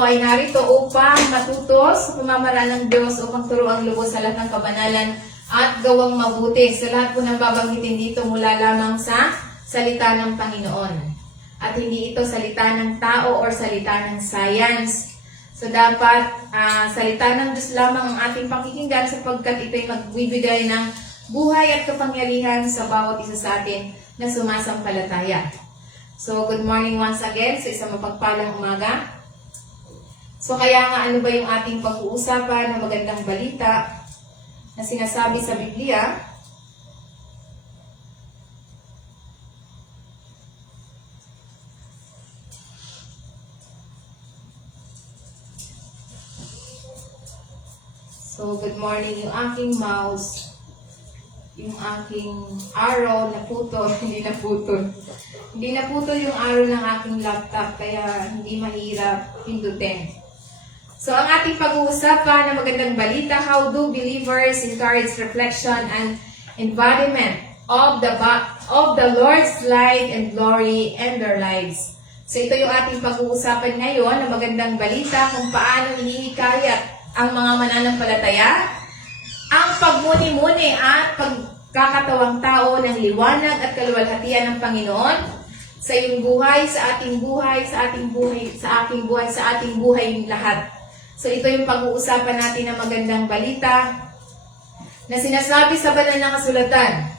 po ay narito upang matuto sa pamamaraan ng Diyos upang turuang lubos sa lahat ng kabanalan at gawang mabuti. Sa lahat po ng babanggitin dito mula lamang sa salita ng Panginoon. At hindi ito salita ng tao or salita ng science. So dapat salita ng Diyos lamang ang ating pakikinggan sapagkat ito'y magbibigay ng buhay at kapangyarihan sa bawat isa sa atin na sumasampalataya. So good morning once again sa isang mapagpalang umaga. So kaya nga ano ba yung ating pag-uusapan na magandang balita na sinasabi sa Biblia? So good morning, yung aking mouse, yung aking arrow na putol, hindi naputol. Hindi naputol yung arrow ng aking laptop kaya hindi mahirap pindutin. So, ang ating pag-uusapan na magandang balita, how do believers encourage reflection and embodiment of the Lord's light and glory in their lives. So, ito yung ating pag-uusapan ngayon na magandang balita kung paano hinihikayat ang mga mananampalataya, ang pagmuni-muni at pagkakatawang tao ng liwanag at kaluwalhatian ng Panginoon sa iyong buhay, sa ating buhay, sa ating buhay, sa aking buhay, sa ating buhay lahat. So ito yung pag-uusapan natin ng magandang balita na sinasabi sa banal na kasulatan.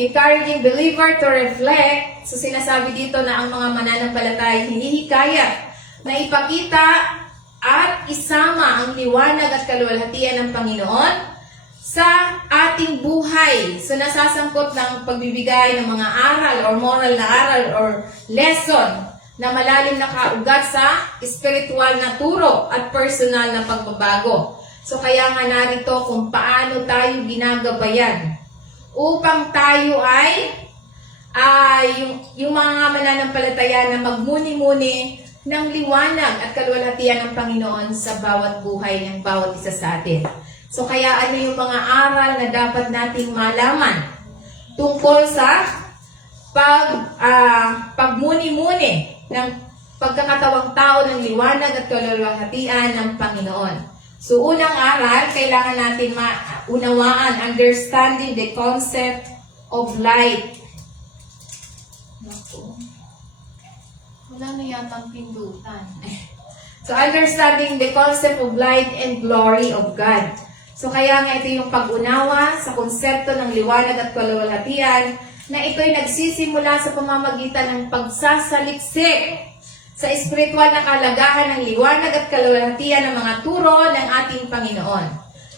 Encouraging believer to reflect. So sinasabi dito na ang mga mananampalataya hinihikayat na ipakita at isama ang liwanag at kaluwalhatian ng Panginoon sa ating buhay. So nasasangkot ng pagbibigay ng mga aral or moral na aral or lesson na malalim na kaugat sa spiritual na turo at personal na pagbabago. So kaya nga narito kung paano tayo ginagabayan upang tayo ay yung mga mananampalataya na magmuni-muni ng liwanag at kaluwalhatian ng Panginoon sa bawat buhay ng bawat isa sa atin. So kaya ano yung mga aral na dapat nating malaman tungkol sa pagmuni-muni ng pagkakatawang tao ng liwanag at kaluwalhatian ng Panginoon. So unang aral, kailangan natin maunawaan, understanding the concept of light. Naku, wala na yatang pindutan. So understanding the concept of light and glory of God. So kaya nga ito yung pag-unawa sa konsepto ng liwanag at kaluwalhatian na ito'y nagsisimula sa pamamagitan ng pagsasaliksik sa espiritual na kalagahan ng liwanag at kaluwalhatian ng mga turo ng ating Panginoon.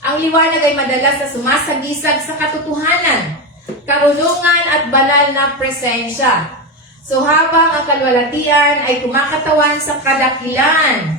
Ang liwanag ay madalas na sumasagisag sa katotohanan, karunungan at banal na presensya. So habang ang kaluwalhatian ay kumakatawan sa kadakilan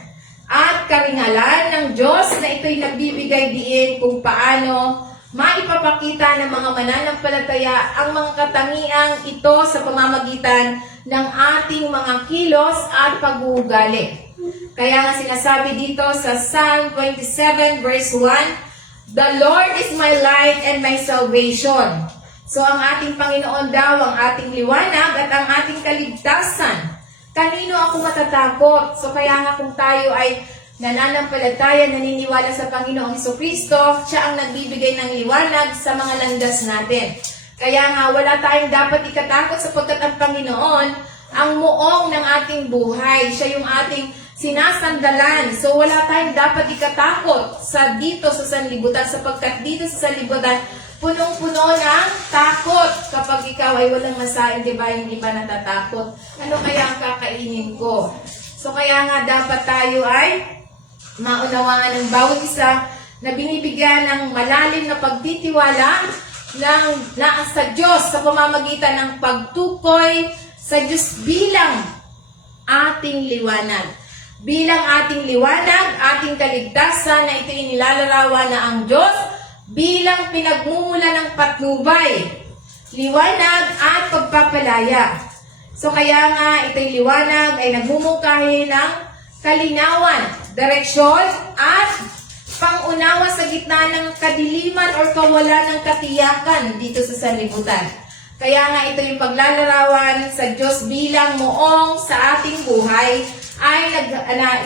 at karingalan ng Diyos na ito'y nagbibigay diin kung paano maipapakita ng mga mananampalataya ang mga katangiang ito sa pamamagitan ng ating mga kilos at pag-uugali. Kaya nga sinasabi dito sa Psalm 27 verse 1, "The Lord is my light and my salvation." So ang ating Panginoon daw ang ating liwanag at ang ating kaligtasan. Kanino ako matatakot? So kaya nga kung tayo ay nananampalataya, naniniwala sa Panginoong Hesukristo, siya ang nagbibigay ng liwanag sa mga landas natin. Kaya nga wala tayong dapat ikatakot sapagkat ang Panginoon ang muong ng ating buhay. Siya yung ating sinasandalan. So wala tayong dapat ikatakot dito sa sanlibutan sapagkat dito sa sanlibutan punong-puno ng takot kapag ikaw ay walang masain, di ba? Yung iba natatakot. Ano kaya ang kakainin ko? So kaya nga dapat tayo ay maunawaan ng bawat isa na binibigyan ng malalim na pagtitiwala sa Diyos sa pamamagitan ng pagtukoy sa Diyos bilang ating liwanag. Bilang ating liwanag, ating kaligtasan na ito inilalarawan na ang Diyos bilang pinagmumula ng patnubay, liwanag at pagpapalaya. So kaya nga ito'y liwanag ay nagmumungkahi ng kalinawan, direksyon at pangunawa sa gitna ng kadiliman o kawalan ng katiyakan dito sa sanlibutan. Kaya nga ito yung paglalarawan sa Diyos bilang muong sa ating buhay ay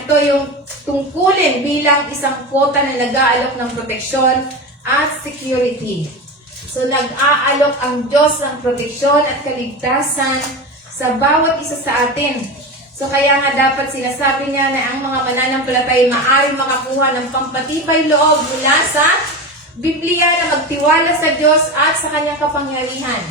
ito yung tungkulin bilang isang quota na nag-aalok ng proteksyon at security. So nag-aalok ang Diyos ng proteksyon at kaligtasan sa bawat isa sa atin. So kaya nga dapat sinasabi niya na ang mga mananampalataya maaaring makakuha ng pampatibay loob mula sa Biblia na magtiwala sa Diyos at sa kanyang kapangyarihan.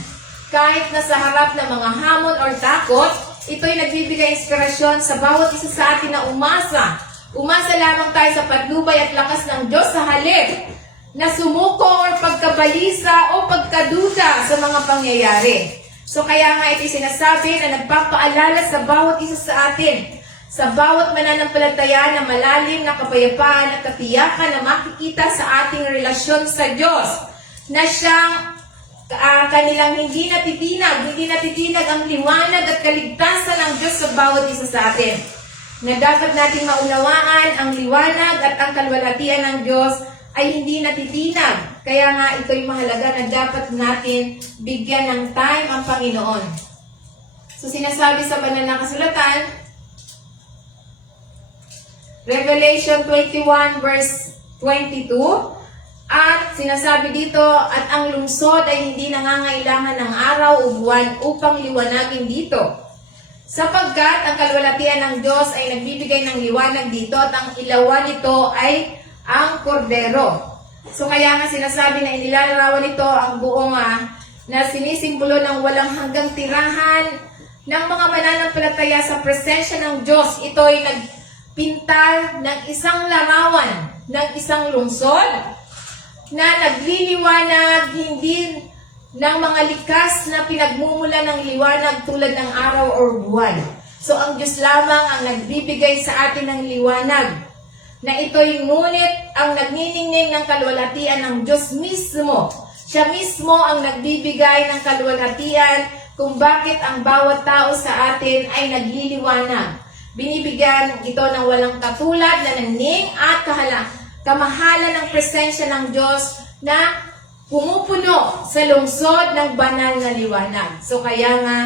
Kahit nasa harap ng mga hamon or takot, ito'y nagbibigay inspirasyon sa bawat isa sa atin na umasa. Umasa lamang tayo sa patnubay at lakas ng Diyos sa halip na sumuko or pagkabalisa o pagkaduda sa mga pangyayari. So kaya nga ito'y sinasabi na nagpapaalala sa bawat isa sa atin, sa bawat mananampalataya na malalim na kapayapaan at katiyakan na makikita sa ating relasyon sa Diyos, na siyang kanilang hindi natitinag ang liwanag at kaligtasan ng Diyos sa bawat isa sa atin. Na dapat nating maunawaan ang liwanag at ang kalwalhatian ng Diyos ay hindi natitinag. Kaya nga ito'y mahalaga na dapat natin bigyan ng time ang Panginoon. So sinasabi sa banal na kasulatan, Revelation 21 verse 22, at sinasabi dito, at ang lungsod ay hindi nangangailangan ng araw o buwan upang liwanagin dito. Sapagkat ang kalwalhatian ng Diyos ay nagbibigay ng liwanag dito at ang ilawan nito ay ang kordero. So kaya nga sinasabi na inilalarawan nito ang buong na sinisimbolo ng walang hanggang tirahan ng mga mananampalataya sa presensya ng Diyos. Ito'y nagpintal ng isang larawan ng isang lungsod na nagliliwanag hindi ng mga likas na pinagmumula ng liwanag tulad ng araw o buwan. So ang Diyos lamang ang nagbibigay sa atin ng liwanag, na ito'y ngunit ang nagniningning ng kalwalhatian ng Diyos mismo. Siya mismo ang nagbibigay ng kalwalhatian kung bakit ang bawat tao sa atin ay nagliliwanag. Binibigyan ito ng walang katulad na naning at kamahalan ng presensya ng Diyos na pumupuno sa lungsod ng banal na liwanag. So kaya nga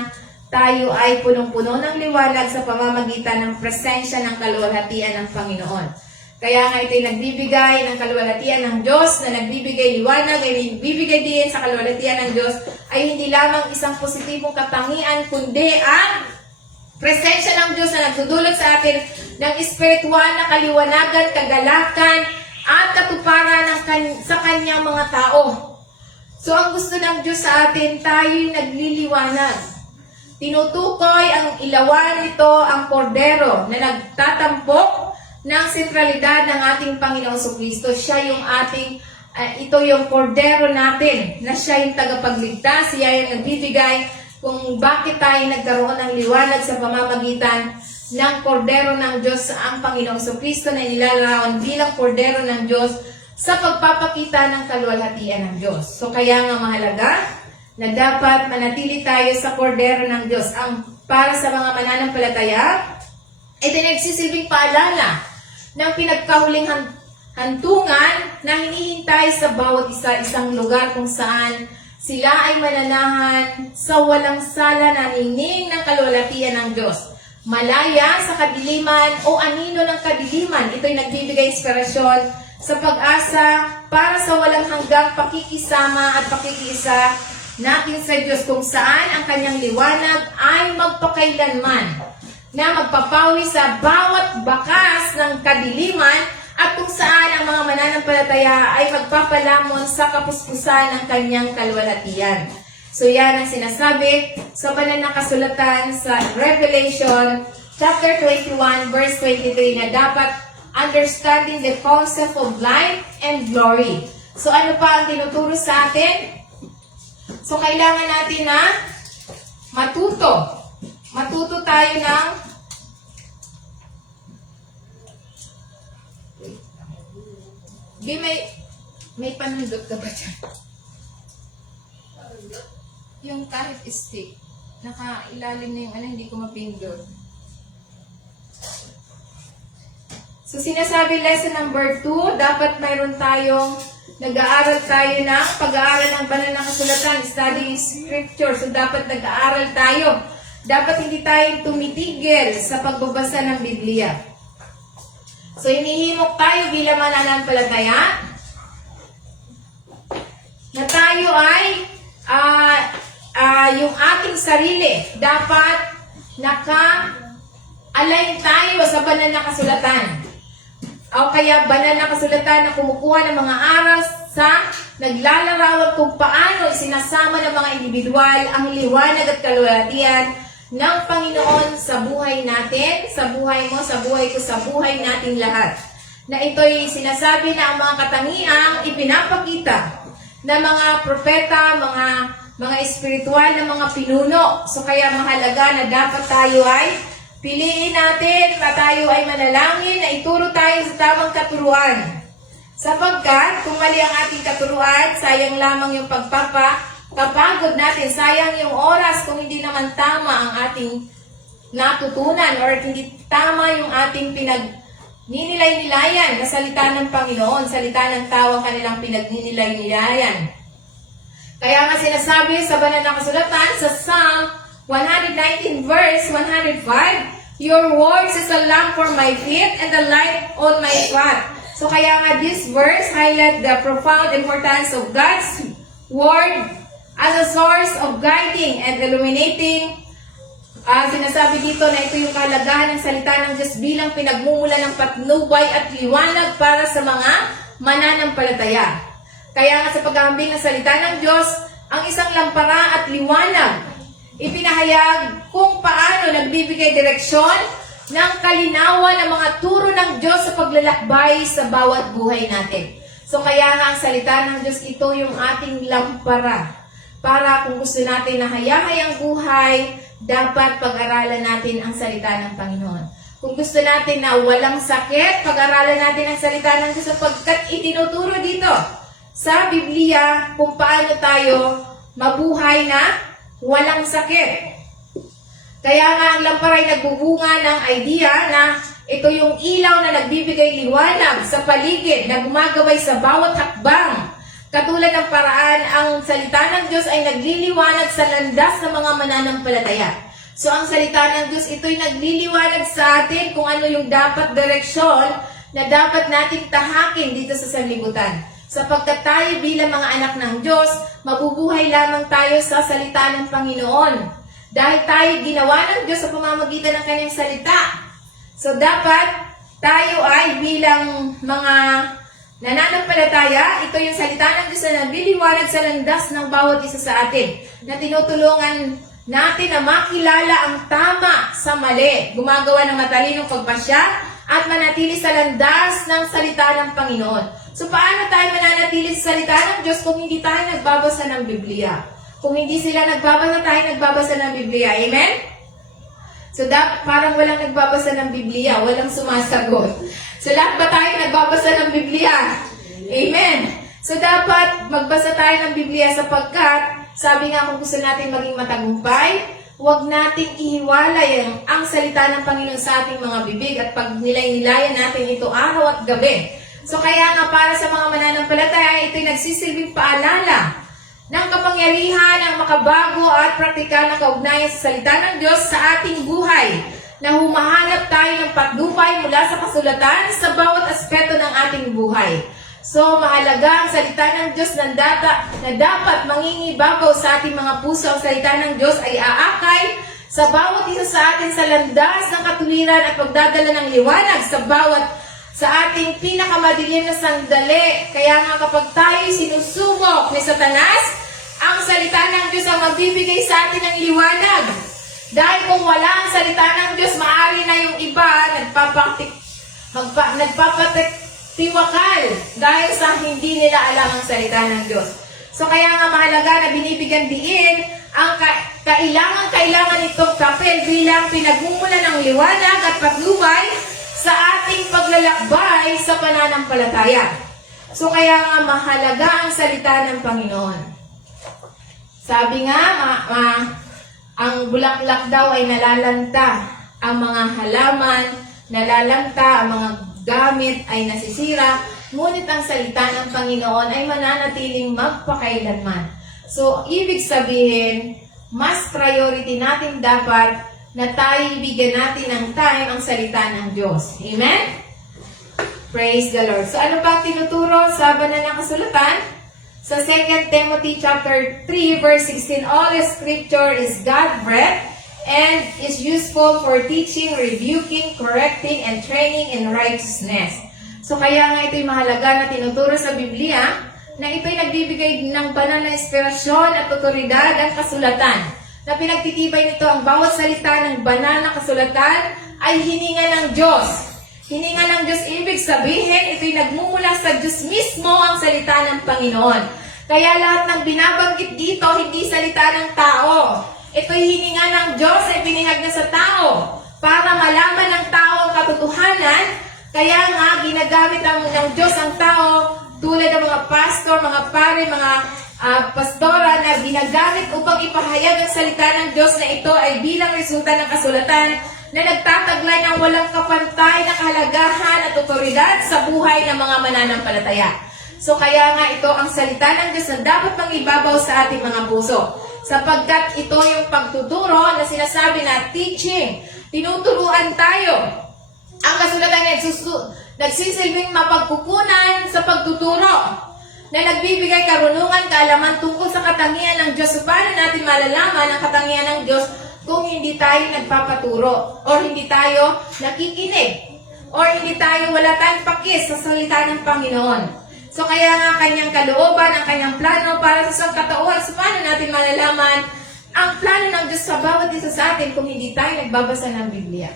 tayo ay punong-puno ng liwanag sa pamamagitan ng presensya ng kalwalhatian ng Panginoon. Kaya nga ito'y nagbibigay ng kalwalhatian ng Diyos, na nagbibigay liwanag, ay nagbibigay din sa kalwalhatian ng Diyos, ay hindi lamang isang positibong katangian, kundi ang presensya ng Diyos na nagdudulot sa atin ng espiritual na kaliwanagan, kagalakan, at katuparan sa kanyang mga tao. So ang gusto ng Diyos sa atin, tayo'y nagliliwanag. Tinutukoy ang ilawan nito ang kordero na nagtatampok ng sentralidad ng ating Panginoong Jesucristo. Siya yung ito yung kordero natin, na siya yung tagapagligtas, siya yung nagbibigay kung bakit tayo nagkaroon ng liwanag sa pamamagitan ng kordero ng Diyos sa ang Panginoong Jesucristo na nilalarawan bilang kordero ng Diyos sa pagpapakita ng kalwalhatian ng Diyos. So kaya nga mahalaga na dapat manatili tayo sa kordero ng Diyos. Para sa mga mananampalataya, ito nagsisilbing paalala ng pinagkahuling hantungan na hinihintay sa bawat isang lugar kung saan sila ay mananahan sa walang sala na nining ng kalwalhatian ng Diyos. Malaya sa kadiliman o anino ng kadiliman. Ito'y nagbibigay inspirasyon sa pag-asa para sa walang hanggang pakikisama at pakikiisa natin sa Diyos, kung saan ang kanyang liwanag ay magpakailanman, na magpapawi sa bawat bakas ng kadiliman, at kung saan ang mga mananampalataya ay magpapalamon sa kapuspusan ng kanyang kalwalhatian. So yan ang sinasabi sa banal na kasulatan sa Revelation chapter 21 verse 23 na dapat understanding the concept of light and glory. So ano pa ang tinuturo sa atin? So kailangan natin na matuto. Matuto tayo ng may panundot ka ba dyan? Yung kahit stick, nakailalim na yung hindi ko mapindot. So sinasabi lesson number 2, dapat mayroon tayong nag-aaral tayo ng pag-aaral ng banal na kasulatan, studying scripture. So dapat nag-aaral tayo dapat hindi tayo tumitigil sa pagbabasa ng Biblia. So, hinihimok tayo bilang mananampalataya na tayo ay yung ating sarili dapat naka-align tayo sa banal na kasulatan. O kaya banal na kasulatan na kumukuha ng mga aral sa naglalarawan kung paano sinasama ng mga individual ang liwanag at kalwalhatian ng Panginoon sa buhay natin, sa buhay mo, sa buhay ko, sa buhay nating lahat. Na ito'y sinasabi na ang mga katangiang ipinapakita ng mga propeta, mga espiritual na mga pinuno. So kaya mahalaga na dapat tayo ay piliin natin na tayo ay manalangin na ituro tayo sa tamang katuruan. Sapagkat kung mali ang ating katuruan, sayang lamang yung pagpapagod natin, sayang yung oras kung hindi naman tama ang ating natutunan or hindi tama yung ating pinagninilay-nilayan na salita ng Panginoon, salita ng tao ang kanilang pinagninilay-nilayan. Kaya nga sinasabi sa banal na kasulatan sa Psalm 119 verse 105, "Your words is a lamp for my feet and a light on my path." So kaya nga this verse highlight the profound importance of God's word as a source of guiding and illuminating. Sinasabi dito na ito yung kahalagahan ng salita ng Diyos bilang pinagmumula ng patnubay at liwanag para sa mga mananampalataya. Kaya nga sa paghahambing ng salita ng Diyos, ang isang lampara at liwanag, ipinahayag kung paano nagbibigay direksyon ng kalinawan ng mga turo ng Diyos sa paglalakbay sa bawat buhay natin. So kaya nga ang salita ng Diyos, ito yung ating lampara. Para kung gusto natin na hayahayang buhay, dapat pag-aralan natin ang salita ng Panginoon. Kung gusto natin na walang sakit, pag-aralan natin ang salita ng Diyos sapagkat itinuturo dito sa Biblia kung paano tayo mabuhay na walang sakit. Kaya nga ang lampara ay nagbubunga ng idea na ito yung ilaw na nagbibigay liwanag sa paligid na gumagabay sa bawat hakbang. Katulad ng paraan, ang salita ng Diyos ay nagliliwanag sa landas ng mga mananampalataya. So ang salita ng Diyos, ito'y nagliliwanag sa atin kung ano yung dapat direksyon na dapat nating tahakin dito sa sanlibutan. Sapagkat tayo bilang mga anak ng Diyos, mabubuhay lamang tayo sa salita ng Panginoon. Dahil tayo ginawa ng Diyos sa pamamagitan ng kanyang salita. So dapat tayo ay bilang mga nananampalataya, ito yung salita ng Diyos na nagliliwanag sa landas ng bawat isa sa atin. Na tinutulungan natin na makilala ang tama sa mali. Gumagawa ng matalinong pagpasya at manatili sa landas ng salita ng Panginoon. So paano tayo mananatili sa salita ng Diyos kung hindi tayo nagbabasa ng Biblia? Kung hindi sila nagbabasa, tayo nagbabasa ng Biblia. Amen? So, parang walang nagbabasa ng Biblia, walang sumasagot. So, lahat ba tayo nagbabasa ng Biblia? Amen? So, dapat magbasa tayo ng Biblia sapagkat, sabi nga kung gusto natin maging matagumpay, huwag nating ihiwalay ang salita ng Panginoon sa ating mga bibig at pag nilay-nilayan natin ito araw at gabi. So, kaya nga para sa mga mananampalataya, ito'y nagsisilbing paalala ng kapangyarihan ng makabago at praktikal na kaugnayan sa salita ng Diyos sa ating buhay, na humahanap tayo ng patnubay mula sa kasulatan sa bawat aspeto ng ating buhay. So, mahalaga ang salita ng Diyos na dapat mangingibabaw sa ating mga puso. Ang salita ng Diyos ay aakay sa bawat isa sa atin sa landas ng katuwiran at pagdadala ng liwanag sa ating pinakamadilim na sandali. Kaya nga kapag tayo sinusubok ni Satanas, ang salita ng Diyos ang magbibigay sa atin ng liwanag. Dahil kung wala ang salita ng Diyos, maaari na yung iba nagpapatiktiwakal dahil sa hindi nila alam ang salita ng Diyos. So kaya nga mahalaga na binibigyan diin ang kailangan itong kapel bilang pinagmumula ng liwanag at patnubay sa ating paglalakbay sa pananampalataya. So kaya nga mahalaga ang salita ng Panginoon. Sabi nga, ang bulaklak daw ay nalalanta, ang mga halaman nalalanta, ang mga gamit ay nasisira, ngunit ang salita ng Panginoon ay mananatiling magpakailanman. So, ibig sabihin, mas priority natin dapat na tayo bigyan natin ng time ang salita ng Diyos. Amen? Praise the Lord. So ano pa ang tinuturo sa banal na kasulatan? Sa 2 Timothy chapter 3 verse 16, all scripture is God-breathed and is useful for teaching, rebuking, correcting, and training in righteousness. So kaya nga ito'y mahalaga na tinuturo sa Biblia na ito'y nagbibigay ng banal na inspirasyon at otoridad ang kasulatan. Na pinagtitibay nito ang bawat salita ng banal na kasulatan ay hininga ng Diyos. Hininga ng Diyos, ibig sabihin, ito'y nagmumula sa Diyos mismo ang salita ng Panginoon. Kaya lahat ng binabanggit dito, hindi salita ng tao. Ito'y hininga ng Diyos ay binihag na sa tao para malaman ng tao ang katotohanan. Kaya nga, ginagamit ng Diyos ang tao tulad ng mga pastor, mga pare, mga pastora na ginagamit upang ipahayag ang salita ng Diyos na ito ay bilang resulta ng kasulatan na nagtataglay ng walang kapantay na kahalagahan at otoridad sa buhay ng mga mananampalataya. So kaya nga ito ang salita ng Diyos na dapat mangibabaw sa ating mga puso. Sapagkat ito yung pagtuturo na sinasabi na teaching. Tinuturuan tayo. Ang kasulatan ay nagsisilbing mapagkukunan sa pagtuturo na nagbibigay karunungan, kaalaman tungkol sa katangian ng Diyos. So paano natin malalaman ang katangian ng Diyos kung hindi tayo nagpapaturo or hindi tayo nakikinig or hindi tayo wala tayong pakis sa salita ng Panginoon. So kaya nga kanyang kalooban, ang kanyang plano para sa sangkatauhan. So paano natin malalaman ang plano ng Diyos sa bawat isa sa atin kung hindi tayo nagbabasa ng Biblia?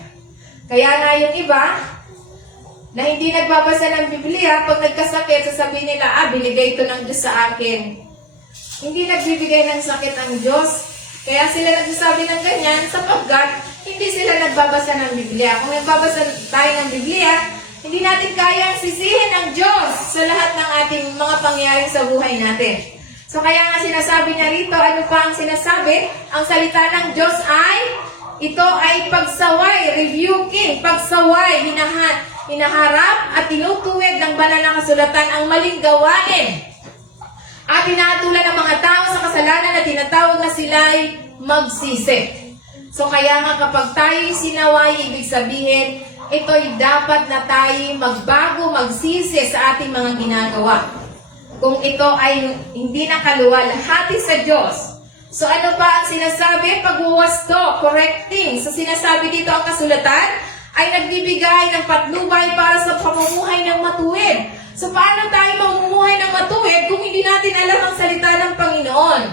Kaya nga yung iba na hindi nagbabasa ng Biblia, pag nagkasakit, sasabihin nila, binigay ito ng Diyos sa akin. Hindi nagbibigay ng sakit ang Diyos. Kaya sila nagsasabi ng ganyan sapagkat hindi sila nagbabasa ng Biblia. Kung nagbabasa tayo ng Biblia, hindi natin kayang sisihin ng Diyos sa lahat ng ating mga pangyayari sa buhay natin. So kaya nga sinasabi niya rito, ano pa ang sinasabi? Ang salita ng Diyos ito ay pagsaway, rebuking, pagsaway, hinaharap at tinutuwid ng banal na kasulatan ang maling gawain. At tinatulan ng mga tao sa kasalanan na tinatawag na sila'y magsisi. So kaya nga kapag tayo'y sinaway, ibig sabihin, ito'y dapat na tayo magbago, magsisi sa ating mga ginagawa. Kung ito ay hindi nakaluwalhati sa Diyos. So ano pa ang sinasabi? Pagwawasto, correcting. So sinasabi dito ang kasulatan ay nagbibigay ng patnubay para sa pamumuhay ng matuwid. So paano tayo mamumuhay ng matuwid kung hindi natin alam ang salita ng Panginoon?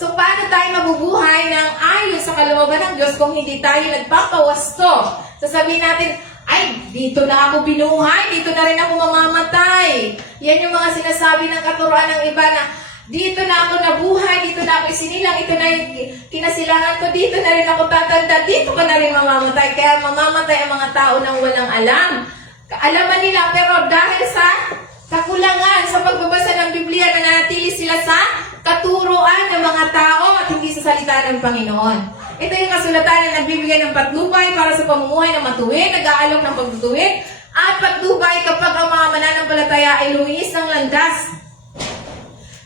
So paano tayo mabubuhay ng ayon sa kalooban ng Diyos kung hindi tayo nagpapawasto? Sasabihin natin, ay, dito na ako binuhay, dito na rin ako mamamatay. Yan yung mga sinasabi ng katuruan ng iba na, dito na ako nabuhay, dito na ako isinilang, ito na yung kinasilangan ko, dito na rin ako tatanda, dito ka na rin mamamatay. Kaya mamamatay ang mga tao nang walang alam. Kaalaman nila, pero dahil sa kakulangan sa pagbabasa ng Biblia, nananatili sila sa katuruan ng mga tao at hindi sa salita ng Panginoon. Ito yung kasulatan na nagbibigay ng patnubay para sa pamumuhay ng matuwid, nag-aalok ng pagtutuwid, at patnubay kapag ang mga mananampalataya ay lumiis ng landas.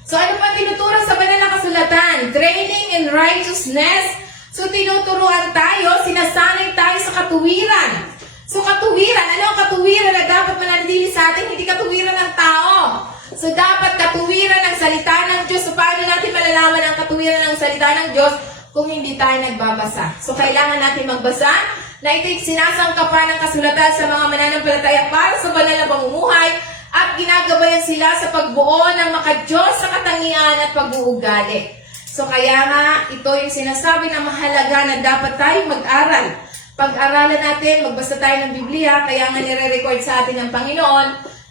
So ano pa tinuturo sa banal na kasulatan? Training in righteousness. So tinuturuan tayo, sinasanay tayo sa katuwiran. So katuwiran, ano ang katuwiran na dapat manatili sa atin? Hindi katuwiran ng tao. So dapat katuwiran ng salita ng Diyos. So paano natin malalaman ang katuwiran ng salita ng Diyos kung hindi tayo nagbabasa? So kailangan natin magbasa na ito'y sinasangkapan ng kasulatan sa mga mananampalataya para sa banal na pamumuhay at ginagabayan sila sa pagbuo ng makadiyos sa katangian at pag-uugali. So kaya nga, ito yung sinasabi na mahalaga na dapat tayo mag-aral. Pag-aralan natin, magbasa tayo ng Biblia, kaya nga nire-record sa atin ng Panginoon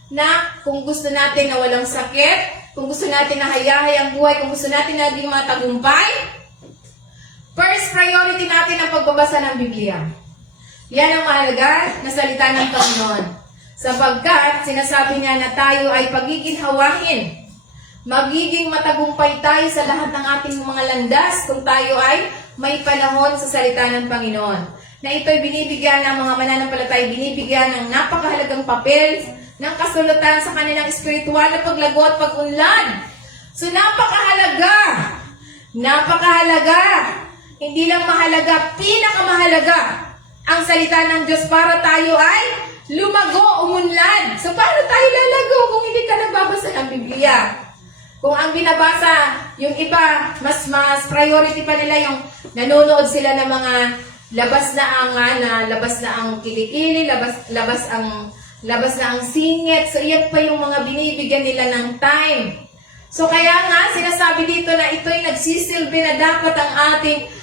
na kung gusto natin na walang sakit, kung gusto natin na hayahay ang buhay, kung gusto natin na naging matagumpay, first priority natin ang pagbabasa ng Biblia. Yan ang mahalaga na salita ng Panginoon. Sapagkat sinasabi niya na tayo ay pagiginhawahin. Magiging matagumpay tayo sa lahat ng ating mga landas kung tayo ay may panahon sa salita ng Panginoon. Na ito'y binibigyan ng mga mananampalataya, binibigyan ng napakahalagang papel ng kasulatan sa kanilang espiritual na paglago at pag-unlad. So napakahalaga Napakahalaga. Hindi lang mahalaga, pinakamahalaga ang salita ng Diyos para tayo ay lumago, umunlad. So, paano tayo lalago kung hindi ka nagbabasa ng Biblia? Kung ang binabasa, yung iba, mas priority pa nila yung nanonood sila ng mga labas na ang kilikili, labas na ang singit. So, iyan pa yung mga binibigyan nila ng time. So, kaya nga, sinasabi dito na ito'y nagsisilbi na dapat ang ating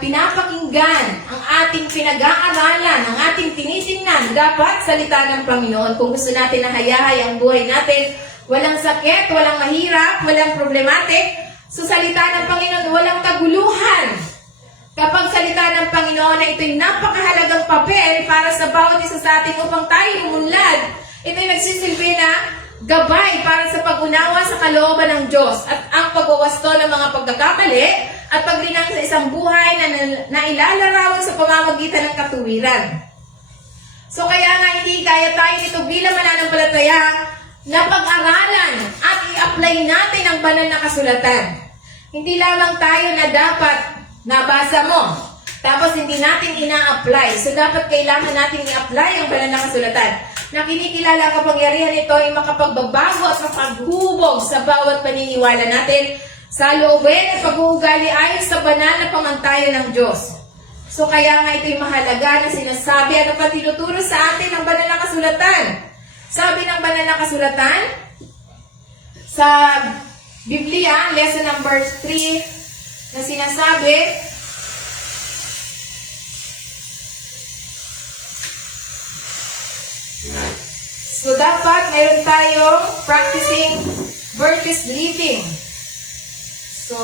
pinapakinggan, ang ating pinag-aaralan, ang ating tinitingnan, dapat salita ng Panginoon. Kung gusto natin na hayahay ang buhay natin, walang sakit, walang mahirap, walang problematic, so salita ng Panginoon, walang kaguluhan. Kapag salita ng Panginoon na ito'y napakahalagang papel para sa bawat isa sa atin upang tayo umunlad, ito'y nagsisilbi na gabay para sa pag-unawa sa kalooban ng Diyos at ang pagwawasto ng mga pagkakamali at paglinang sa isang buhay na ilalarawan sa pamamagitan ng katuwiran. So kaya nga hindi kaya tayo nito bilang mananampalataya na pag-aralan at i-apply natin ang banal na kasulatan. Hindi lamang tayo na dapat nabasa mo, tapos hindi natin ina-apply. So dapat kailangan natin i-apply ang banal na kasulatan. Na kinikilala ang kapangyarihan nito ay makapagbabago at mapaghubog sa bawat paniniwala natin sa loobin at pag-uugali ayon sa banal na pamantayan ng Diyos. So kaya nga ito'y mahalaga na sinasabi at pa tinuturo sa atin ang banal na kasulatan. Sabi ng banal na kasulatan sa Biblia, lesson number 3, na sinasabi, so dapat mayroon tayong practicing virtuous living. So,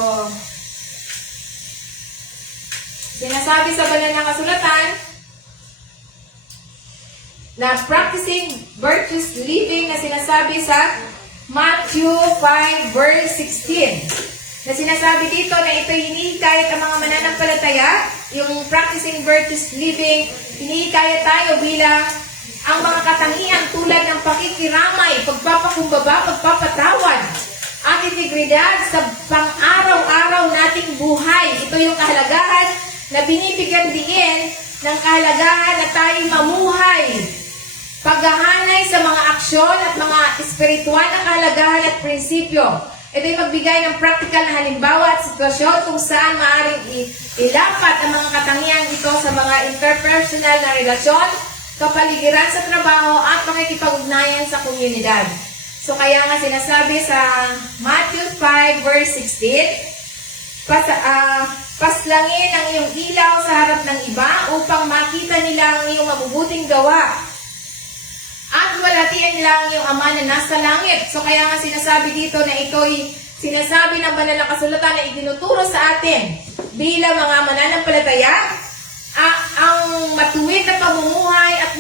sinasabi sa banal na kasulatan na practicing virtuous living na sinasabi sa Matthew 5 verse 16. Na sinasabi dito na ito hinihikayat ang mga mananampalataya, yung practicing virtuous living, hinihikayat tayo bilang ang mga katangian tulad ng pakikiramay, pagpapakumbaba, pagpapatawad, at integridad sa pang-araw-araw nating buhay. Ito yung kahalagahan na binibigyan din ng kahalagahan na tayo mamuhay. Paghahanay sa mga aksyon at mga espiritual na kahalagahan at prinsipyo. Ito yung magbigay ng practical na halimbawa at sitwasyon kung saan maaaring ilapat ang mga katangian ito sa mga interpersonal na relasyon, kapaligiran sa trabaho at pakikipag-ugnayan sa komunidad. So kaya nga sinasabi sa Matthew 5 verse 16, paslangin ang iyong ilaw sa harap ng iba upang makita nila ang iyong mabubuting gawa at walatian nila ang iyong Ama na nasa langit. So kaya nga sinasabi dito na ito'y sinasabi ng banal na kasulatan na itinuturo sa atin bilang mga mananampalataya ang matuwid na pamumuhay at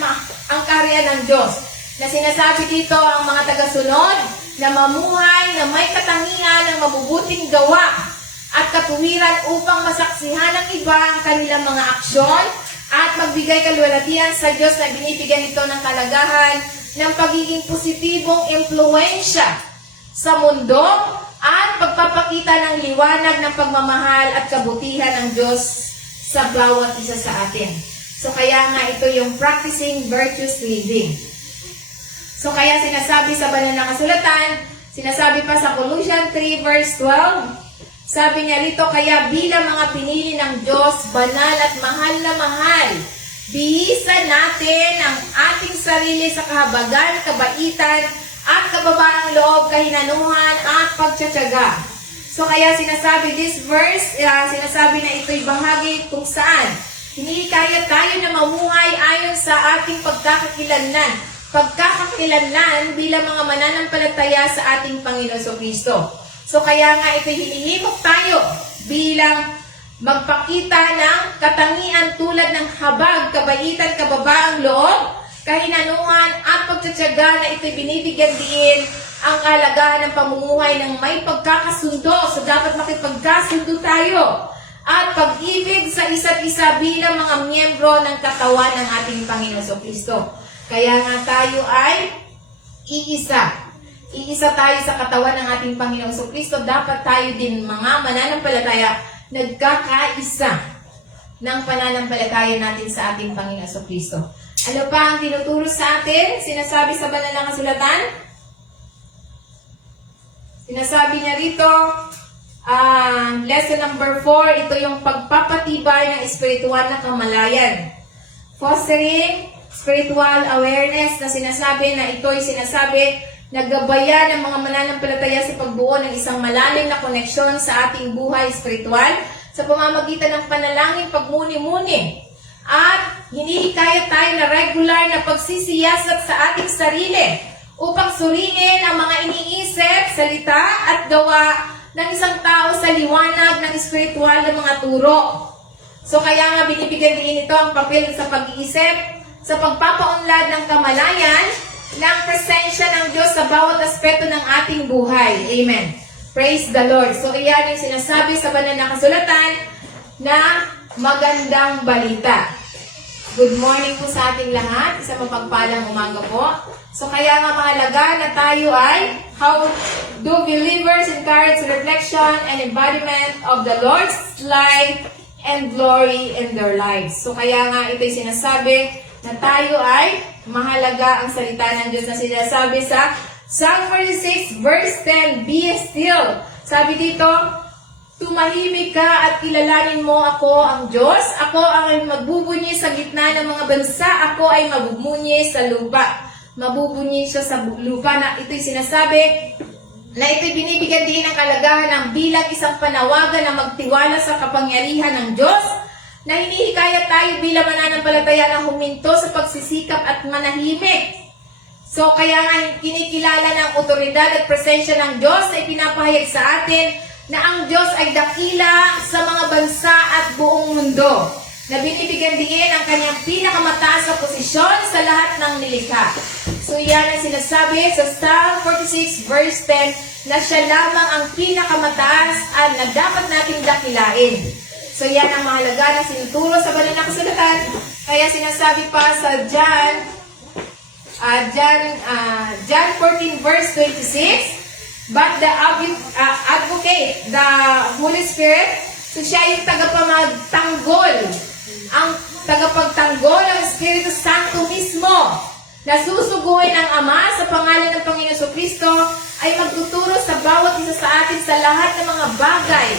ang kaharian ng Diyos. Na sinasabi dito ang mga tagasunod na mamuhay na may katangian ng mabubuting gawa at katuwiran upang masaksihan ng iba ang kanilang mga aksyon at magbigay kaluwalhatian sa Diyos na binibigyan ito ng kalagahan ng pagiging positibong impluensya sa mundo at pagpapakita ng liwanag ng pagmamahal at kabutihan ng Diyos sa bawat isa sa atin. So kaya nga ito yung practicing virtuous living. So kaya sinasabi sa banal na kasulatan, sinasabi pa sa Colossians 3 verse 12, sabi niya rito, kaya bilang mga pinili ng Diyos, banal at mahal, bihisan natin ang ating sarili sa kahabagan, kabaitan, at kababaang loob, kahinanuhan, at pagtsatsaga. So kaya sinasabi this verse, sinasabi na ito'y bahagi kung saan hinihikayat tayo na mamuhay ayon sa ating pagkakakilanlan bilang mga mananampalataya sa ating Panginoon Kristo. So kaya nga ito'y hinihimok tayo bilang magpakita ng katangian tulad ng habag, kabaitan, kababaang loob, kahinanuhan at pagtsatsaga na ito'y binibigyan din ang kahalagahan ng pamumuhay ng may pagkakasundo. So dapat makipagkasundo tayo at pag-ibig sa isa't isa bilang mga miyembro ng katawan ng ating Panginoon Kristo. Kaya nga tayo ay iisa. iisa tayo sa katawan ng ating Panginoong Jesucristo, dapat tayo din mga mananampalataya nagkakaisa ng pananampalataya natin sa ating Panginoong Jesucristo. Ano pa ang tinuturo sa atin? Sinasabi sa banal na kasulatan? Sinasabi niya rito, lesson number 4, ito yung pagpapatibay ng espiritual na kamalayan. Fostering spiritual awareness na sinasabi na ito'y sinasabi na gabayan ng mga mananampalataya sa pagbuo ng isang malalim na koneksyon sa ating buhay espiritual sa pamamagitan ng panalangin, pagmuni-muni, at hinihikayat tayo na regular na pagsisiyasat sa ating sarili upang suriin ang mga iniisip, salita at gawa ng isang tao sa liwanag ng espiritual na mga turo. So kaya nga binibigyan din ito ang papel sa pag-iisip, sa pagpapaunlad ng kamalayan, ng presensya ng Diyos sa bawat aspeto ng ating buhay. Amen. Praise the Lord. So iyan yung sinasabi sa banal na kasulatan na magandang balita. Good morning po sa ating lahat. Isang mapagpalang umaga po. So kaya nga mahalaga na tayo ay how do believers encourage reflection and embodiment of the Lord's life and glory in their lives. So kaya nga ito'y sinasabi na tayo ay mahalaga ang salita ng Diyos na sinasabi sa Psalm 46 verse 10, Be still. Sabi dito, tumahimik ka at kilalanin mo ako ang Diyos. Ako ang magbubunyi sa gitna ng mga bansa. Ako ay magbubunyi sa lupa. Mabubunyi siya sa lupa na ito'y sinasabi na ito'y binibigyan din ng kalagahan ng bilang isang panawagan na magtiwala sa kapangyarihan ng Diyos na hinihikayat tayo bilang mananampalataya na huminto sa pagsisikap at manahimik. So kaya nga kinikilala ng otoridad at presensya ng Diyos na ipinapahayag sa atin na ang Diyos ay dakila sa mga bansa at buong mundo, na binibigyan din ang kanyang pinakamataas na posisyon sa lahat ng nilikha. So yan ang sinasabi sa Psalm 46 verse 10 na siya lamang ang pinakamataas at na dapat nating dakilain. So yan ang mahalaga na sinuturo sa banal na kasulatan. Kaya sinasabi pa sa John 14 verse 26, But the advocate, the Holy Spirit, so siya yung tagapagtanggol, ang tagapagtanggol ng Espiritu Santo mismo, na susuguin ng Ama sa pangalan ng Panginoon Jesucristo, ay magtuturo sa bawat isa sa atin sa lahat ng mga bagay